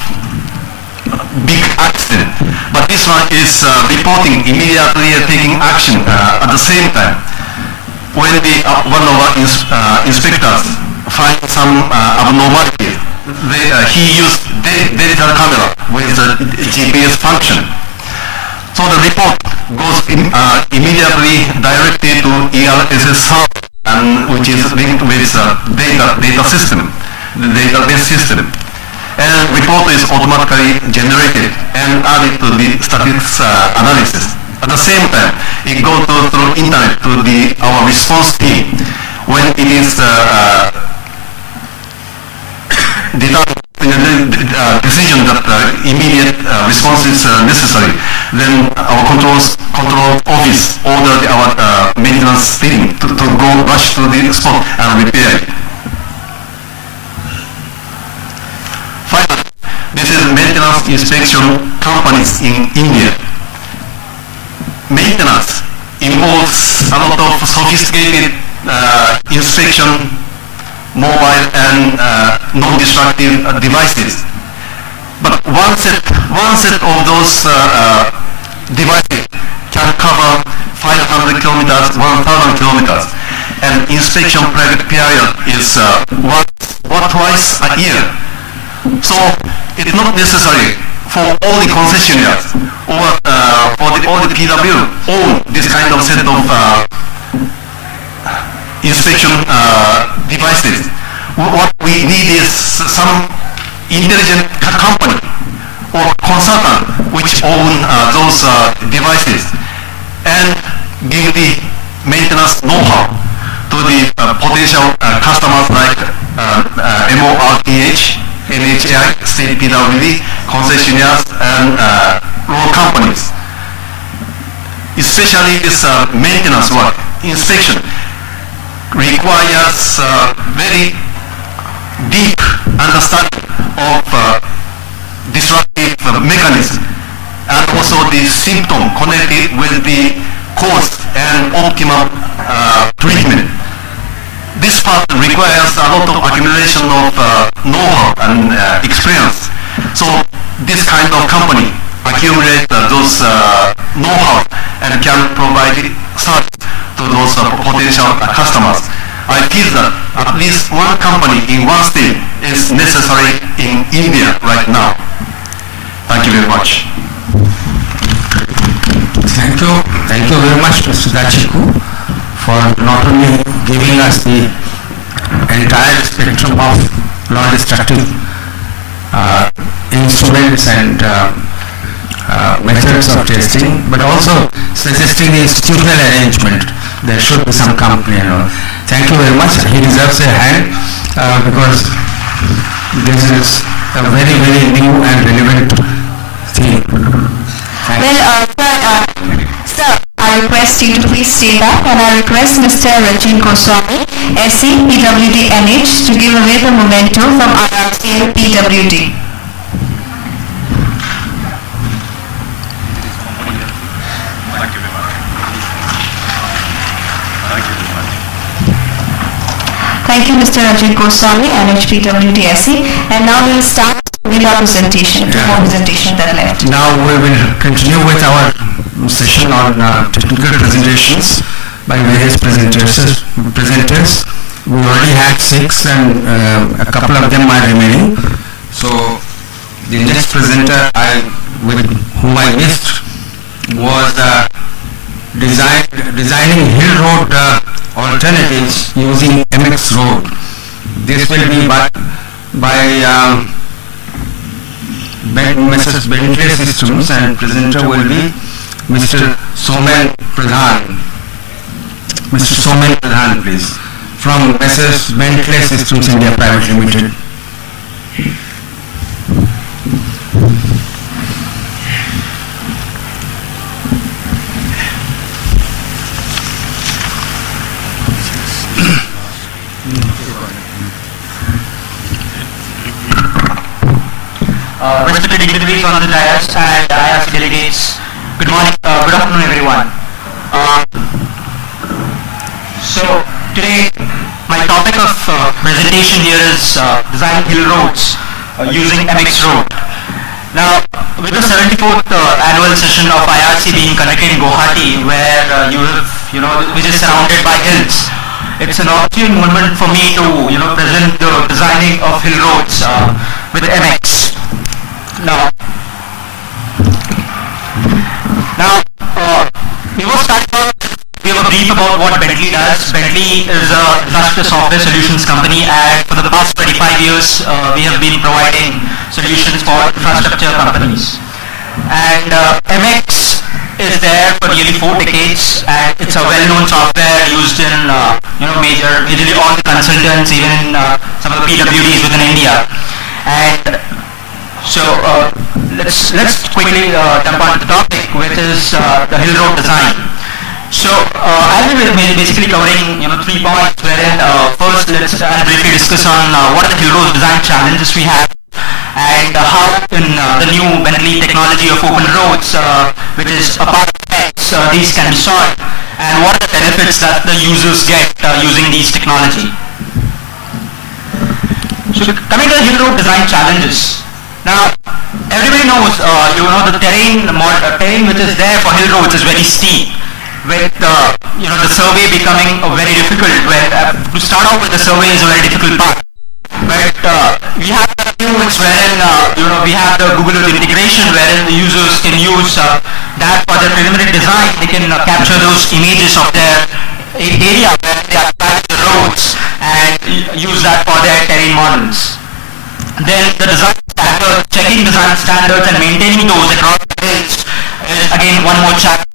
big accident, but this one is reporting immediately, taking action at the same time. When the one of our inspectors finds some abnormality, he used digital camera with a GPS function. So the report goes immediately directly to ERSS server, and which is linked with data system, the database system. And report is automatically generated and added to the statistics analysis. At the same time, it goes through internet to our response team. When it is decision that immediate response is necessary, then our control office ordered our maintenance team to go rush to the spot and repair it. Finally, this is maintenance inspection companies in India. Maintenance involves a lot of sophisticated inspection, mobile and non-destructive devices. But one set of those devices can cover 500 kilometers, 1,000 kilometers, and inspection period is once or twice a year. So it's not necessary for all the concessionaires or for all the PW own this kind of set of inspection devices. What we need is some intelligent company or consultant which own those devices and give the maintenance know-how to the potential customers like MORTH, NHI, State PWD, concessionaires and road companies. Especially this maintenance work, inspection, requires very deep understanding of disruptive mechanism and also the symptom connected with the cause and optimal treatment. This part requires a lot of accumulation of know-how and experience. So this kind of company accumulate those know-how and can provide service to those potential customers. I feel that at least one company in one state is necessary in India right now. Thank you very much. Thank you very much, Mr. Dachiku, for not only giving us the entire spectrum of non-destructive instruments and methods of testing, but also suggesting the institutional arrangement. There should be some company and all. Thank you very much. He deserves a hand because this is a very, very new and relevant theme. Sir, I request you to please stay back, and I request Mr. Rajin Goswami, SC PWD NH, to give away the memento from IRCL PWD. Thank you, Mr. Rajin Goswami, NHPWD SC. And now we will start with our presentation, two more presentations that are left. Now we will continue with our session on technical presentations by various presenters. We already had 6 and a couple of them are remaining. So the next presenter with whom I missed was designing hill road alternatives using MX road. This will be by Messrs. Bentley Systems, and presenter will be Mr. Somen Pradhan. Mr. Somen Pradhan, please, from Messrs. Bentley Systems India Private Limited. Respected dignitaries on the dais and IRC delegates, good morning, good afternoon everyone. So today my topic of presentation here is designing hill roads using MX road. Now with the 74th annual session of IRC being conducted in Guwahati, where which is surrounded by hills, it's an opportune moment for me to present the designing of hill roads with MX. Now, we will start off, give a brief about what Bentley does. Bentley is a infrastructure software solutions company, and for the past 25 years, we have been providing solutions for infrastructure companies. And MX is there for nearly 4 decades, and it's a well-known software used in majorly all the consultants, even in some of the PWDs within India. And so let's quickly jump on to the topic, which is the hill road design. So I'll be basically covering 3 points, wherein first I'll briefly discuss on what are the hill road design challenges we have, and how in the new Bentley technology of open roads, which is a part of X, these can be solved, and what are the benefits that the users get using these technology. So coming to the hill road design challenges. Now, everybody knows, the terrain which is there for hill roads is very steep, with the survey becoming very difficult. Where to start off with, the survey is a very difficult part. But we have the tools wherein we have the Google Earth integration, wherein the users can use that for their preliminary design. They can capture those images of their area where they are planning the roads and use that for their terrain models. Then the design standards, checking design standards and maintaining those across the hills is again one more challenge.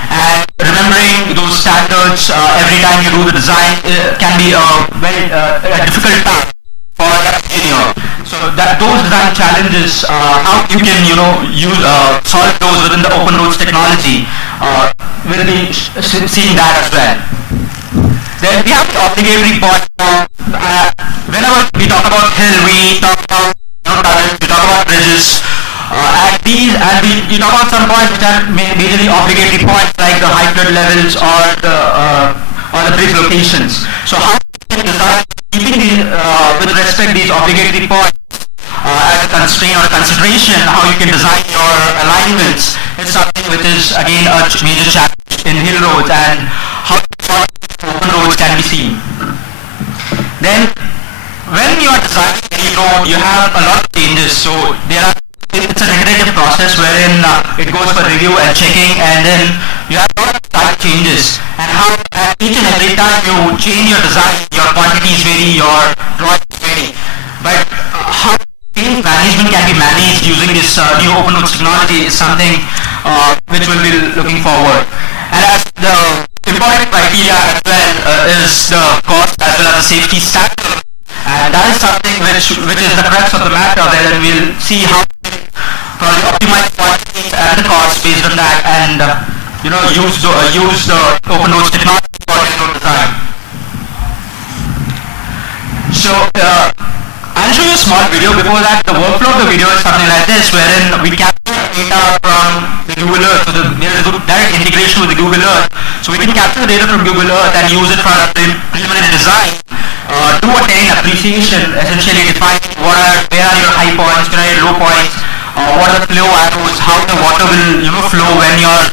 And remembering those standards every time you do the design can be a very difficult task for an engineer. So that those design challenges, how you can solve those within the open roads technology, we'll be seeing that as well. Then we have the obligatory point. Whenever we talk about hill, we talk about tunnels, we talk about bridges, and we talk about some points which are majorly obligatory points, like the high flood levels or the bridge locations. So how you can design, keeping with respect these obligatory points as a constraint or a consideration, how you can design your alignments, is something which is again a major challenge in hill roads, and how open roads can be seen. Then when you are designing any road, you have a lot of changes. So it's an iterative process wherein it goes for review and checking, and then you have a lot of type changes. And how each and every time you change your design, your quantities vary, your drawings vary. But how change terrain management can be managed using this new open roads technology is something which we'll be looking forward. And as the important criteria as well is the cost as well as the safety standard. And that is something which is the crux of the matter, where we'll see how to probably optimize quantities and the cost based on that, and use the open roads technology for road design. So I'll show you a small video. Before that, the workflow of the video is something like this, wherein we capture data from the Google Earth. So there is a direct integration with the Google Earth. So we can capture the data from Google Earth and use it for a preliminary design. Do a terrain appreciation, essentially define where are your high points, where are your low points, what are the flow arrows, how the water will flow when you're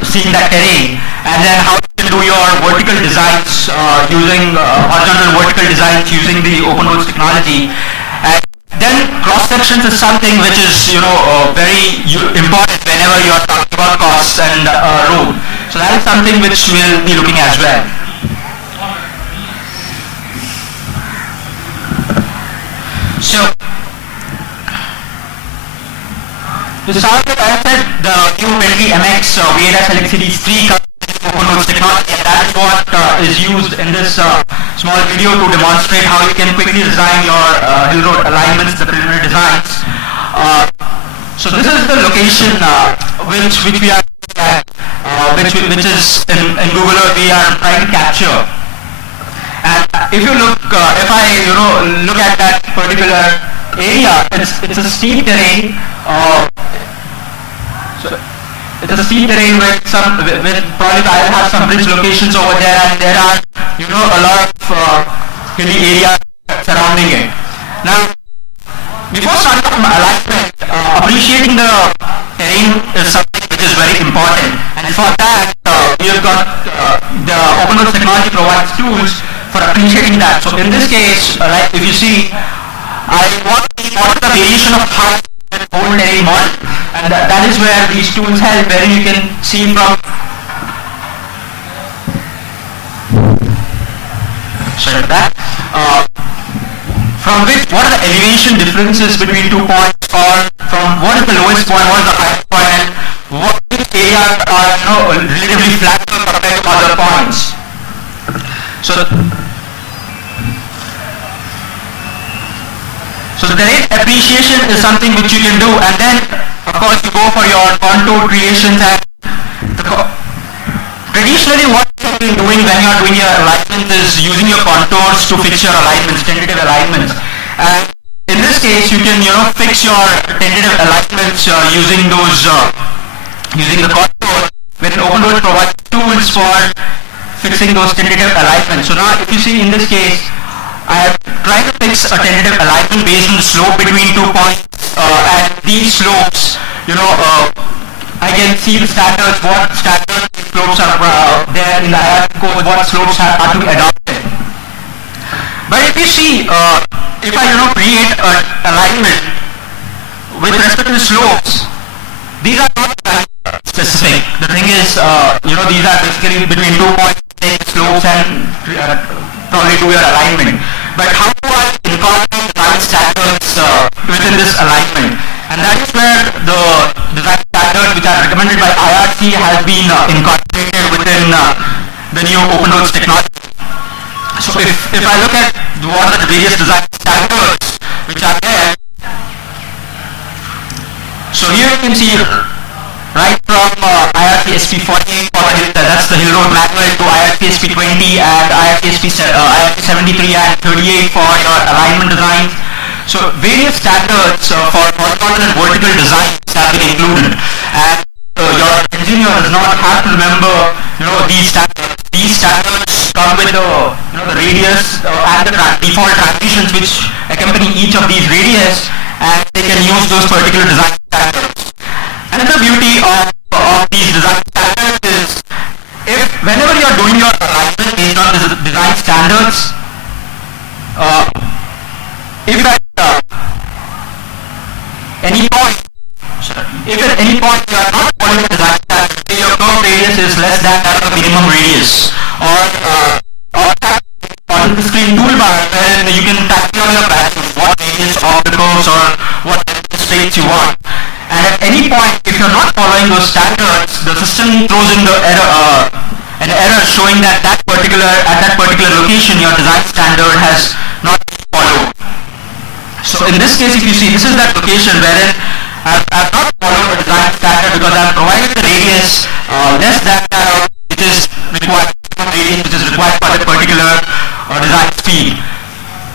seeing that terrain, and then how you can do your vertical designs using horizontal vertical designs using the open roads technology. And then cross sections is something which is very important whenever you are talking about costs and road. So that is something which we'll be looking as well. So to start with, I said the new Bentley MX VLS Select Series 3 comes with open roads technology, and that is what is used in this small video to demonstrate how you can quickly design your hill road alignments, the preliminary designs. So this is the location which we are which is in Google Earth we are trying to capture. And if you look, if I look at that particular area, it's a steep terrain. So it's a steep terrain with probably I'll have some bridge locations over there, and there are a lot of hilly areas surrounding it. Now, before starting from alignment, appreciating the terrain is something which is very important, and for that we have got the open roads technology provides tools for appreciating that. So in this case, like if you see, I want the variation of height with whole terrain model, and that is where these tools help, wherein you can see from from which what are the elevation differences between 2 points, or from what is the lowest point, what is the highest point, and what areas are relatively flat compared to other points. So the terrain appreciation is something which you can do, and then of course you go for your contour creations. And traditionally what you have been doing when you are doing your alignments is using your contours to fix your alignments, tentative alignments. And in this case you can fix your tentative alignments using those using the contour, when open roads provides tools for fixing those tentative alignments. So now if you see in this case, I have tried to fix a tentative alignment based on the slope between 2 points, and these slopes, I can see the standards, what standard slopes are there in the IRC code, what slopes are to be adopted. But if you see, if I create an alignment with respect to the slopes, these are not specific. The thing is, these are basically between 2 points, take slopes and probably do your alignment. But how do I incorporate design standards within this alignment? And that is where the design standards which are recommended by IRC has been incorporated within the new open roads technology. So if I look at what are the various design standards which are there, so here you can see right from IRC SP48 for the hill, that's the hill road manual, to IRC SP20 and IRC 73 and 38 for your alignment designs. So various standards for horizontal and vertical designs have been included, and your engineer does not have to remember these standards. These standards come with the radius and the default transitions which accompany each of these radius, and they can use those particular design standards. Another beauty of these design standards is, whenever you are doing your alignment based on the design standards, if at any point you are not following the design standard, your curve radius is less than that of the minimum radius, or on the screen toolbar where you can type on your values, what radius of the curves or following those standards, the system throws in the error, an error showing that at that particular location your design standard has not been followed. So in this case, if you see, this is that location wherein I've not followed the design standard because I've provided the radius less than which is required, which is required for the particular design speed.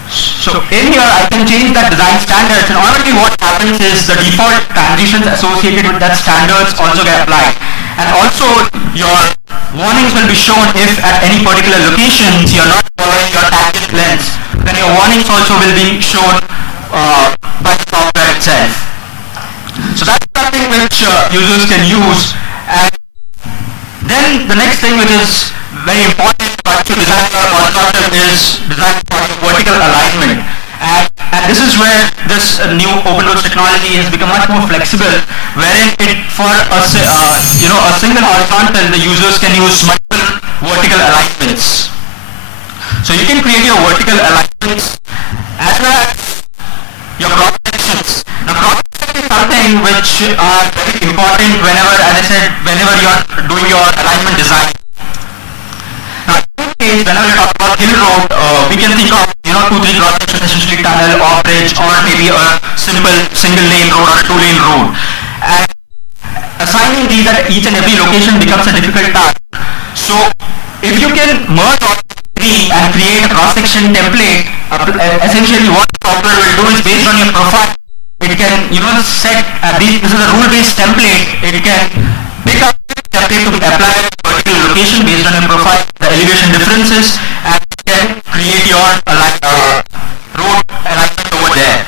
So in here I can change that design standards, and already what happens is the default transitions associated with that standards also get applied. And also your warnings will be shown if at any particular locations you're not following your tangent lengths. Then your warnings also will be shown by the software itself. So that's something which users can use. And then the next thing which is very important to design your constructor is design for vertical alignment. And this is where this new open roads technology has become much more flexible, wherein for a single horizontal, the users can use multiple vertical alignments. So you can create your vertical alignments as well as your cross sections. Now cross sections is something which are very important whenever, as I said, whenever you are doing your alignment design. Now in this case, whenever you talk about hill road, we can think of 2-3 cross sections, essentially tunnel or bridge, or maybe a simple single lane road or a 2-lane road. And assigning these at each and every location becomes a difficult task. So if you can merge all three and create a cross section template, essentially what the software will do is based on your profile, it can set this is a rule based template. It can pick up the template to be applied at a particular location based on your profile, the elevation differences, and it can create your road alignment over there.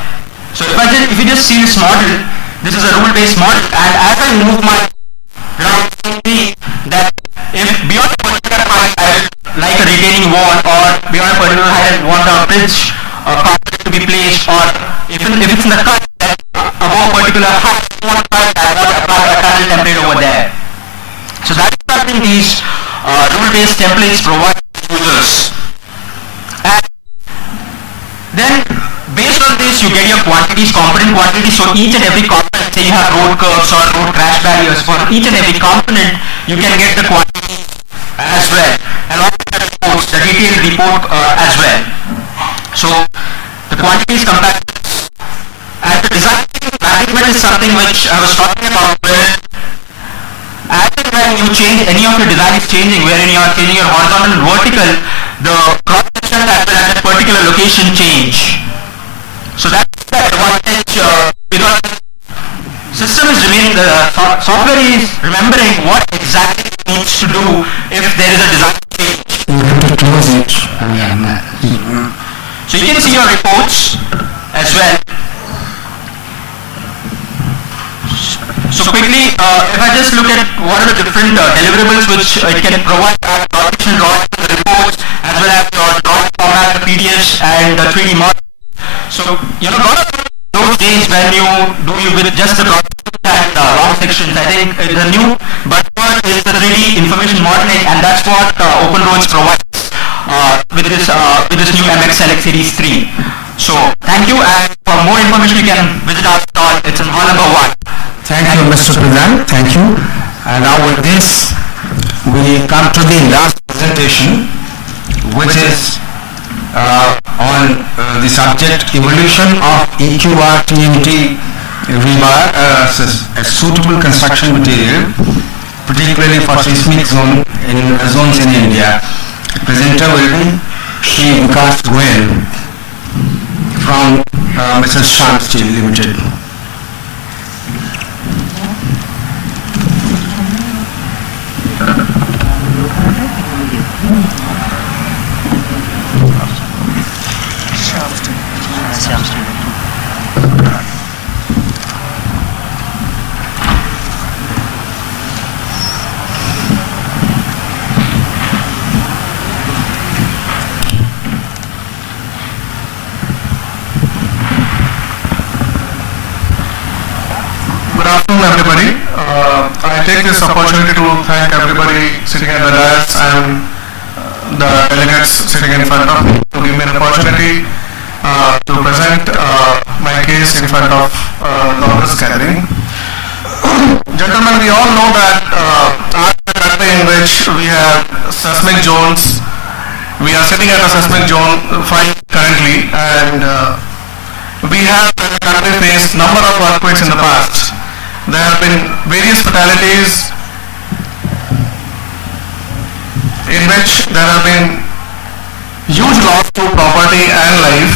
So if you just see this model, this is a rule based model, and as I move my ground, see that if beyond a particular height I like a retaining wall, or beyond a particular height I want a bridge concrete to be placed, or if it's in the cut above a particular height I want to apply a tunnel template over there. So that's something these rule-based templates provide to users. And then based on this you get your quantities, component quantities. So each and every component, say you have road curves or road crash barriers, for each and every component you can get the quantity as well, and also the reports, the detailed report as well. So the quantities compared, and the design management is something which I was talking about, where as and when you change, any of your design is changing, wherein you are changing your horizontal and vertical, the cross section as well at that particular location change. So that's the advantage, because system is remaining, the software is remembering what exactly it needs to do if there is a design change. You have to close it. So you can see your reports as well. So quickly, if I just look at what are the different deliverables which it can provide, cross-section drawings, the reports, as well as your drawing format, the PDFs, and the 3D model. So, lot of those days when you do with just the cross-section and long sections, I think the new buzzword is the 3D information modeling, and that's what Open Roads provides with this new MX Select Series 3. So, thank you, and for more information you can visit our stall. It's in hall number 1. Thank you, Mr. Pradhan. Thank you. And now with this, we come to the last presentation, which is on the subject evolution of EQR TMT rebar as a suitable construction material, particularly for seismic zones in India. The presenter will be Shri Vikas Goel from Mrs. Shan Steel Limited. Good afternoon, everybody. I take this opportunity to thank everybody sitting at the dais and the delegates sitting in front of me to give me an opportunity to present my case in front of the gathering. Gentlemen, gentlemen, we all know that in which we have seismic zones. We are sitting at a seismic zone 5 currently, and we have as a country faced number of earthquakes in the past. There have been various fatalities in which there have been huge loss to property and life.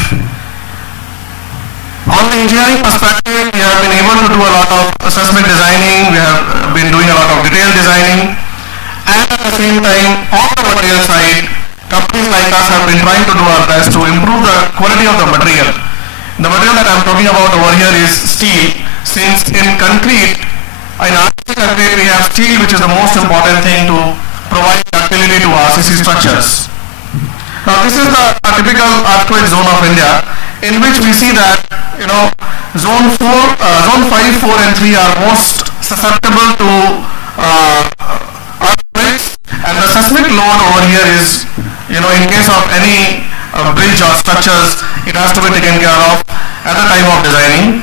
On the engineering perspective, we have been able to do a lot of seismic designing, we have been doing a lot of detailed designing, and at the same time, on the material side, companies like us have been trying to do our best to improve the quality of the material. The material that I am talking about over here is steel, since in concrete, in RCC concrete we have steel, which is the most important thing to provide ductility to RCC structures. Now this is the typical earthquake zone of India, in which we see that, zone 5, 4 and 3 are most susceptible to earthquakes, and the seismic load over here is, in case of any bridge or structures, it has to be taken care of at the time of designing.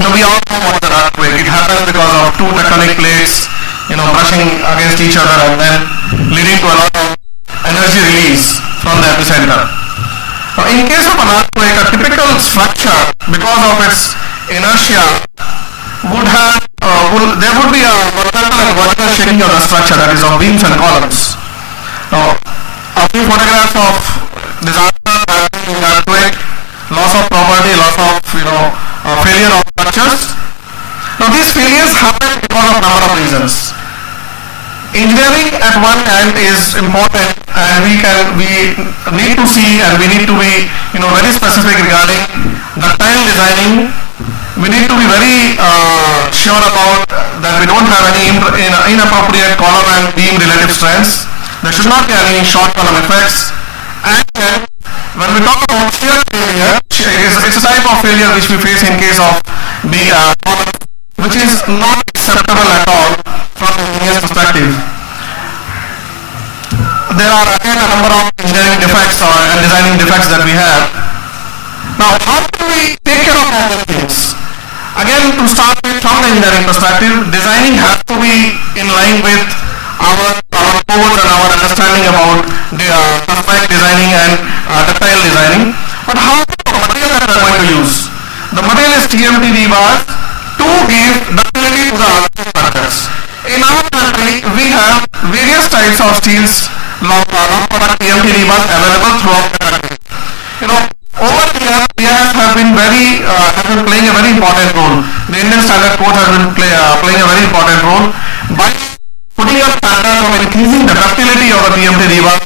Now we all know what the earthquake, it happens because of two tectonic plates, brushing against each other and then leading to a lot of energy release from the epicenter. Now in case of an earthquake, a typical structure, because of its inertia, would have, there would be a horizontal and vertical shaking of the structure, that is of beams and columns. Now, a few photographs of disaster happening in earthquake, loss of property, loss of, failure of structures. Now these failures happen because of number of reasons. Engineering at one hand is important, and we need to see and we need to be, very specific regarding ductile designing. We need to be very sure about that we don't have any inappropriate column and beam relative strengths. There should not be any short column effects. And when we talk about shear failure, it's a type of failure which we face in case of the column, which is not acceptable at all from the engineer's perspective. There are again a number of engineering defects and designing defects that we have. Now, how do we take care of all these things? Again, to start with, from the engineering perspective, designing has to be in line with our codes and our understanding about the suspect designing and ductile designing. But how the material that we are going to use? The material is TMT rebar to give ductility to the structures. In our country, we have various types of steels, long product TMT rebars available throughout the country. Over here, BIS have been playing a very important role. The Indian Standard Code has been playing a very important role by putting up standards of increasing the ductility of a TMT rebar.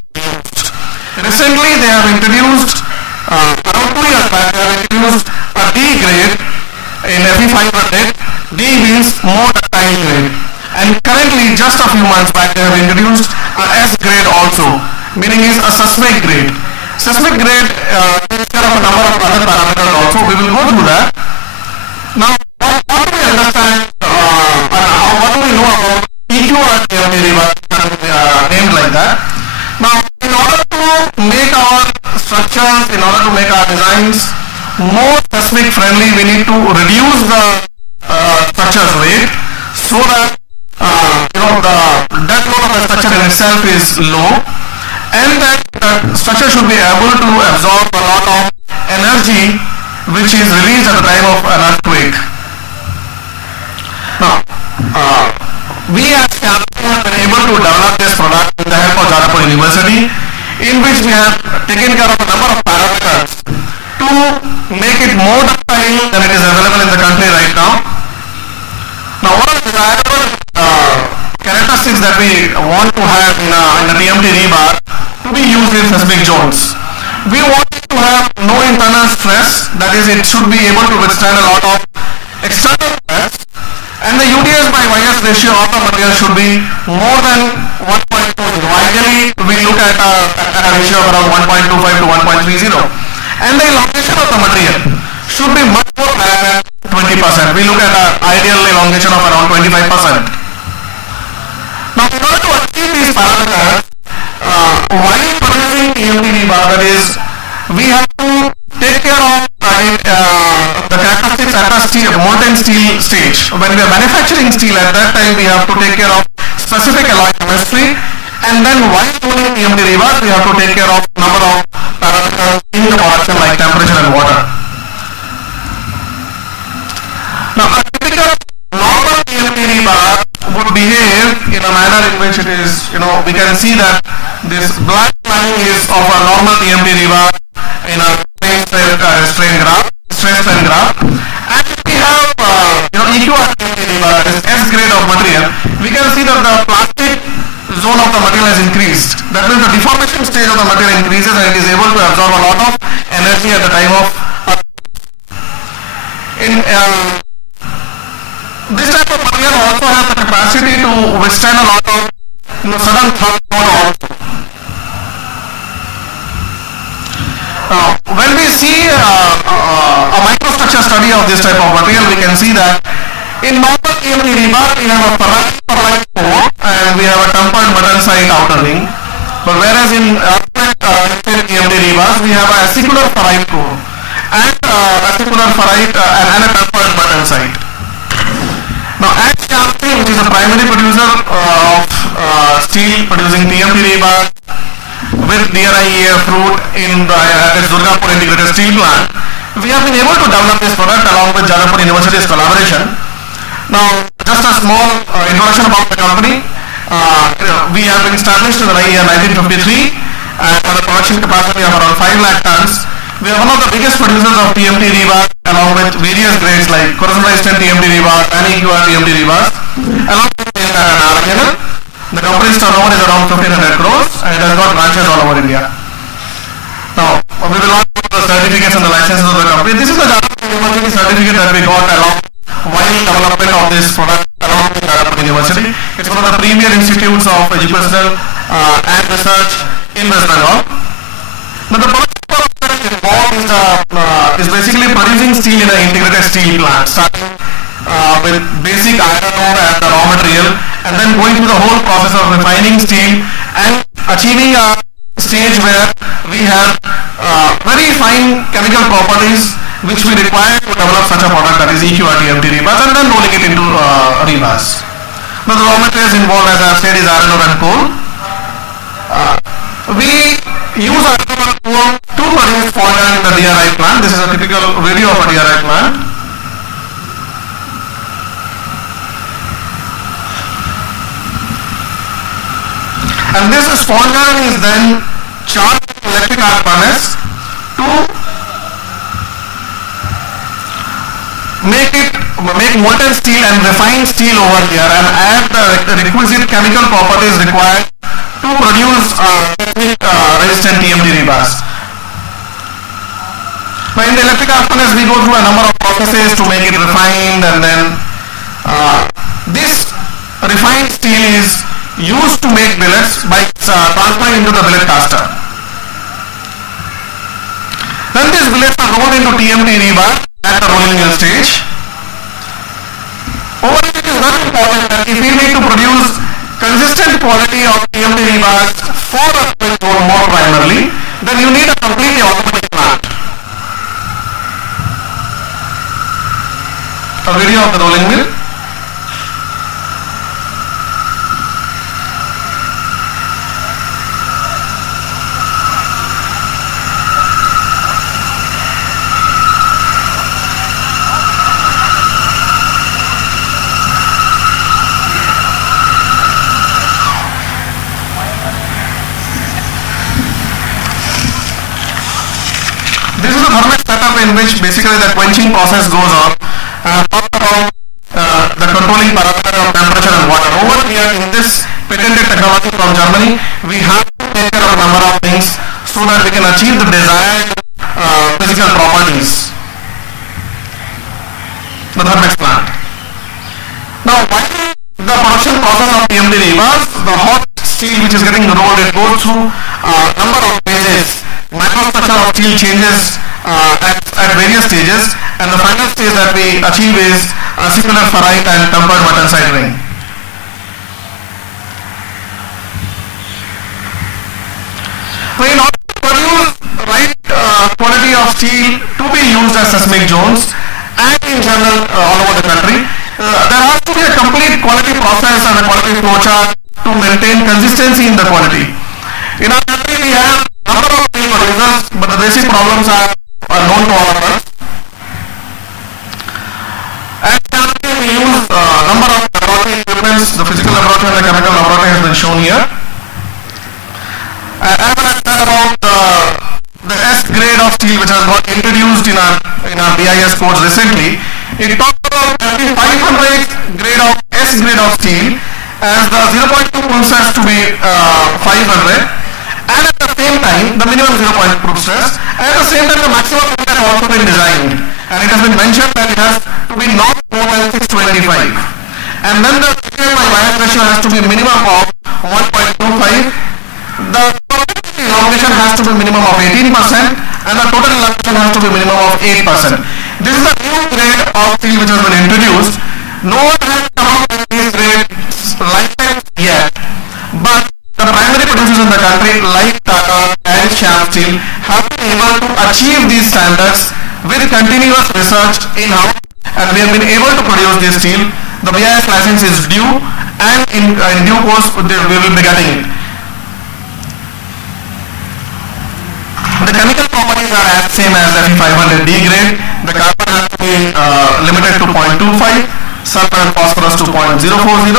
Recently, they have introduced, around 2 years back, they have introduced a D grade in FE500. D means more ductile grade. And currently, just a few months back, they have introduced a S grade also, meaning is a seismic grade. Seismic grade takes care of a number of other parameters also. We will go through that. Now, what do we understand, what do we know about EQ and TMT rebar named like that? Now, in order to make our structures, in order to make our designs more seismic friendly, we need to reduce the structure's weight so that the dead load of the structure in itself is low, and that the structure should be able to absorb a lot of energy which is released at the time of an earthquake. Now, we as Kaziranga have been able to develop this product with the help of Jadavpur University, in which we have taken care of a number of parameters to make it more ductile than it is available in the country right now. Now, what are the desirable characteristics that we want to have in a TMT rebar to be used in seismic zones? We want it to have no internal stress, that is, it should be able to withstand a lot of external stress, and the UDS by YS ratio of the material should be more than 1.20. Ideally, we look at a ratio of around 1.25 to 1.30, and the elongation of the material should be much more higher than 20%. We look at an ideal elongation of around 25%. Now, in order to achieve these parameters, while producing TMT rebar, that is, we have to take care of the characteristics at a molten steel stage. stage, when we are manufacturing steel, at that time we have to take care of specific alloy chemistry, and then while doing TMT rebars, we have to take care of number of parameters in the production like temperature and water. Now, a typical normal TMT rebar would behave in a manner in which it is, we can see that this black line is of a normal TMT rebar in a stress strain graph. And if we have, EQR TMT rebar, this S grade of material, we can see that the plastic zone of the material has increased. That means the deformation stage of the material increases and it is able to absorb a lot of energy at the time of this type of material also has the capacity to withstand a lot of sudden thrust also. When we see a microstructure study of this type of material, we can see that in normal TMT rebar we have a ferrite core and we have a tempered button side outer ring. But whereas in TMT rebars we have a acicular ferrite core and acicular ferrite and a tempered button side. Now, as Shanti, which is a primary producer of steel producing TMT rebar with DRIEF route in its Durgapur integrated steel plant, we have been able to develop this product along with Jadavpur University's collaboration. Now, just a small introduction about the company. We have been established in the year 1953 and have a production capacity of around 5 lakh tons. We are one of the biggest producers of TMT rebar along with various grades like corrosion-resistant TMT rebar and EQR TMT rebars. Along with the company's turnover is around 1500 crores and it has got branches all over India. Now, we will not go to the certificates and the licenses of the company. This is the Jadavpur University certificate that we got along while development of this product along with Jadavpur University. It's one of the premier institutes of educational and research in West Bengal. Now, the production process involved is basically producing steel in an integrated steel plant, starting with basic iron ore as the raw material and then going through the whole process of refining steel and achieving a stage where we have very fine chemical properties which we require to develop such a product that is EQR TMT rebars and then rolling it into rebars. Now the raw materials involved, as I have said, is iron ore and coal. We use iron ore and coal to produce forging in the DRI plant. This is a typical video of a DRI plant. And this sponge is then charged with electric arc furnace to make molten steel and refined steel over here and add the requisite chemical properties required to produce resistant TMT rebars. Now in the electric arc furnace we go through a number of processes to make it refined, and then this refined steel is used to make billets by transferring into the billet caster. Then these billets are rolled into TMT rebar at the rolling mill stage. Over it is very important that if we need to produce consistent quality of TMT rebars for a spring zone more primarily, then you need a completely automatic plant. A video of the rolling mill. In which basically the quenching process goes on. Talk about the controlling parameter of temperature and water. Over here in this patented technology from Germany, we have to take care of a number of things so that we can achieve the desired physical properties. The Thermex plant. Now, while the production process of TMT rebars, the hot steel which is getting rolled, it goes through a number of phases. Microstructure of steel changes at various stages, and the final stage that we achieve is acicular ferrite and tempered button side ring. So in order to produce right quality of steel to be used as seismic zones and in general all over the country, consistency in the quality. In our country we have a number of steel producers, but the basic problems are known to all of us. And currently we use a number of laboratory equipments. The physical laboratory and the chemical laboratory has been shown here. As I said about the S grade of steel which has got introduced in our BIS codes recently, it talks about every 500 grade of S grade of steel as the 0.2 proof stress to be 500, and at the same time the minimum 0.2 proof stress, and at the same time the maximum limit has also been designed, and it has been mentioned that it has to be not more than 625, and then the by bias ratio has to be minimum of 1.25. The elongation has to be minimum of 18% and the total elongation has to be minimum of 8%. This is a new grade of steel which has been introduced. No one has come up with these grades lifetime yet, but the primary producers in the country like Tata and Shyam Steel have been able to achieve these standards with continuous research in-house, and we have been able to produce this steel. The BIS license is due, and in due course we will be getting it. The chemical properties are as same as Fe500D grade. The carbon has to be limited to 0.25, sulfur and phosphorus to 0.040.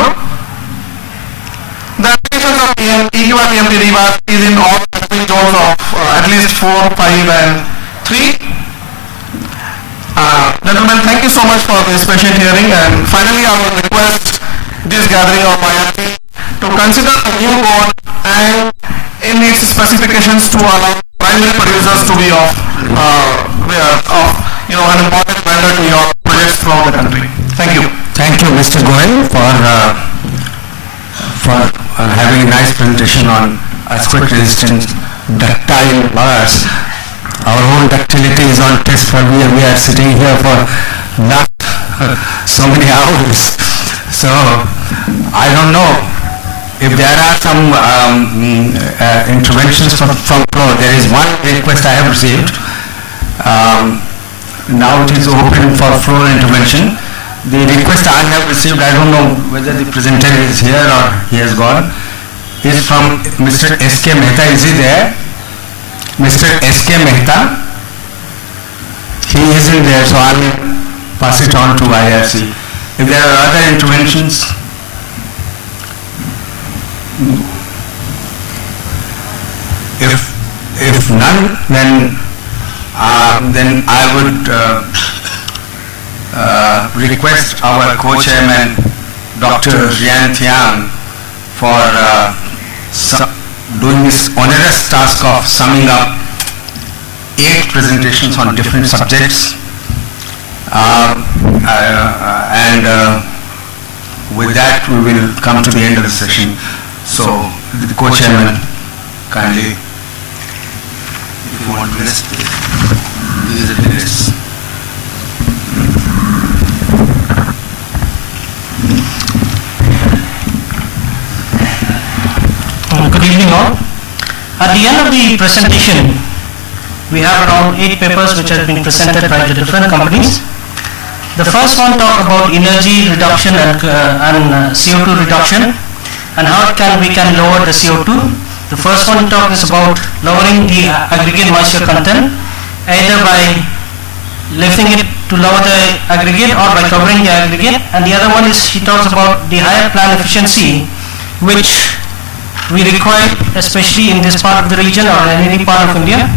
The applications of EQ and EMP rebars is in all aspect zones of at least 4, 5 and 3. Gentlemen, thank you so much for this patient hearing, and finally I will request this gathering of IRC to consider a new code and in its specifications to allow primary producers to be of an important vendor to your projects throughout the country. Thank you. Thank you, Mr. Goel, for having a nice presentation on earthquake resistant ductile bars. Our whole ductility is on test for we are sitting here for last so many hours. So I don't know if there are some interventions from floor. There is one request I have received. Now it is open for floor intervention. The request I have received, I don't know whether the presenter is here or he has gone, is from Mr. S.K. Mehta. Is he there? Mr. S.K. Mehta? He isn't there, so I will pass it on to IRC. If there are other interventions, if none, then I would request our co-chairman, Dr. Rian Thiam, for doing this onerous task of summing up 8 presentations on different subjects, and with that we will come to the end of the session. So the co-chairman, kindly, if you want to list these are the lists. Good evening all. At the end of the presentation, we have around 8 papers which have been presented by the different companies. The first one talk about energy reduction and CO2 reduction and how we can lower the CO2. The first one talk is about lowering the aggregate moisture content, either by lifting it to lower the aggregate or by covering the aggregate, and the other one is he talks about the higher plant efficiency which we require especially in this part of the region or in any part of India,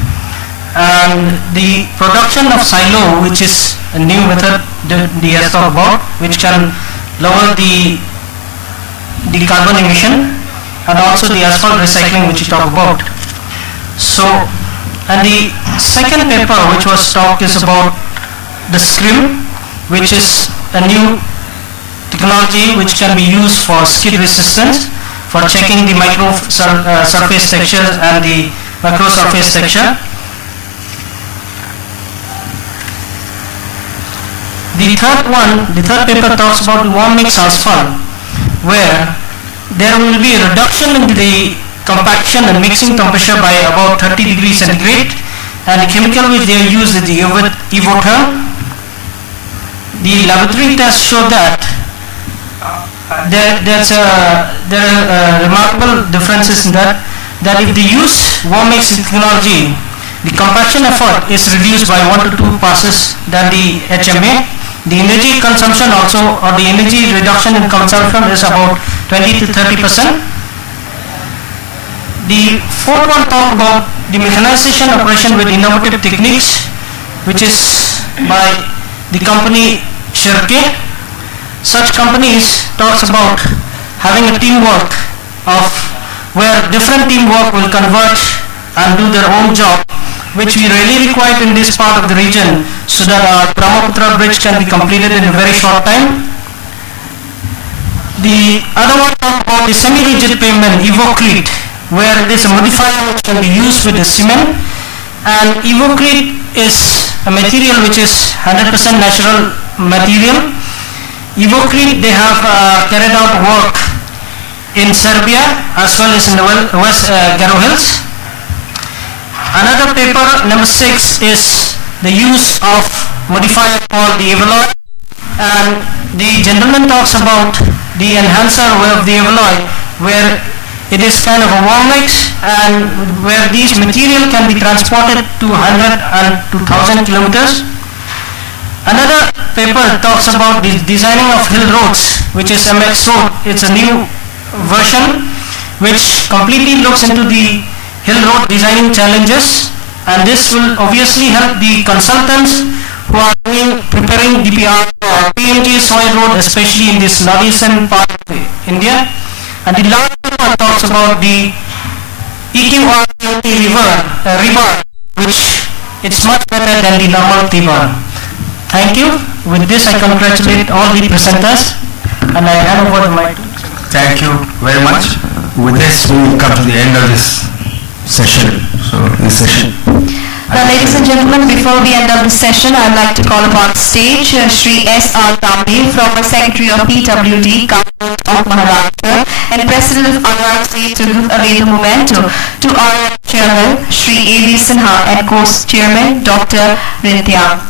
and the production of silo, which is a new method that he has talked about, which can lower the carbon emission, and also the asphalt recycling which he talked about. So, and the second paper which was talked is about the screw, which is a new technology which can be used for skid resistance, for checking the micro surface texture and the macro surface texture. The third paper talks about the warm mix asphalt, where there will be a reduction in the compaction and mixing temperature by about 30 degrees centigrade, and the chemical which they use is the Evoter. The laboratory tests show that there are remarkable differences in that if they use warm mix technology, the compaction effort is reduced by 1 to 2 passes than the HMA. The energy consumption also, or the energy reduction in consumption is about 20 to 30%. The fourth one talk about the mechanization operation with innovative techniques, which is by the company Shirke. Such companies talks about having a teamwork of where different teamwork will converge and do their own job, which we really require in this part of the region so that our Brahmaputra bridge can be completed in a very short time. The other one talk about the semi-rigid pavement Evocrete, where it is a modifier which can be used with the cement, and Evocrete is a material which is 100% natural material. Evocrete, they have carried out work in Serbia as well as in the West Garo Hills. Another paper, number 6, is the use of modifier called the Evoloi, and the gentleman talks about the enhancer of the Evoloi, where it is kind of a warm mix and where these material can be transported to 100 and 2000 kilometers. Another paper talks about the designing of hill roads, which is MX road. It's a new version which completely looks into the hill road designing challenges, and this will obviously help the consultants who are preparing DPR or PMG soil road, especially in this northeastern part of India. And the last one talks about the EQRT rebar, which it's much better than the normal T-bar. Thank you. With this, I congratulate all the presenters, and I hand over the mic. Thank you very much. With this, we come to the end of this session. Now, ladies and gentlemen, before we end up the session, I'd like to call upon stage Shri S.R. Tambi, former Secretary of PWD, Government of Maharashtra, and President of Andhra State, to give away the memento to our Chairman, Shri A.V. Sinha, and Co-Chairman, Dr. Rintyang.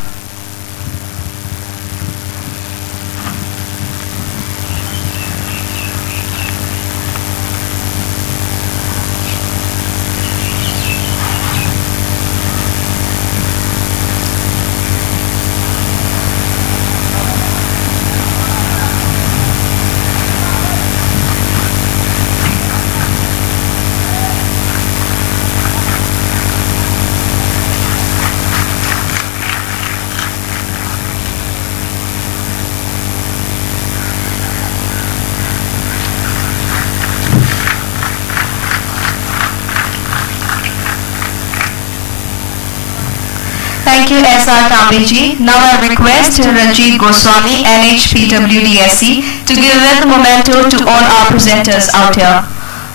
Thank you, S.R. Tambiji. Now I request Ranjit Goswami, NHPWDSC, to give away the memento to all our presenters out here.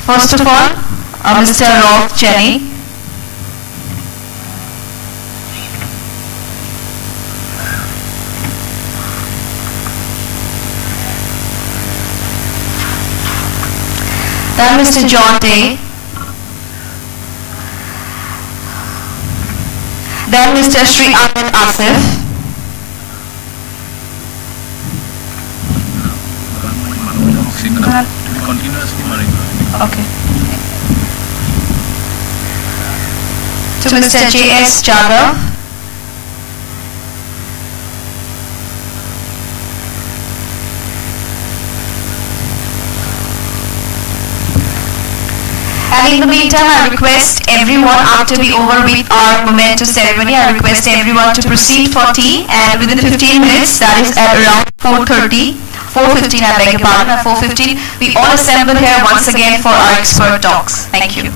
First of all, Mr. Rolf Jenny. Then Mr. John Day. Then Mr. Sri Ahmed Asif. Okay. To Mr. J.S. Jadhav. And in the meantime, I request everyone, after we over with our memento ceremony, I request everyone to proceed for tea, and within 15 minutes, that is at around 4:15, I beg your pardon, at 4:15, we all assemble here once again for our expert talks. Thank you.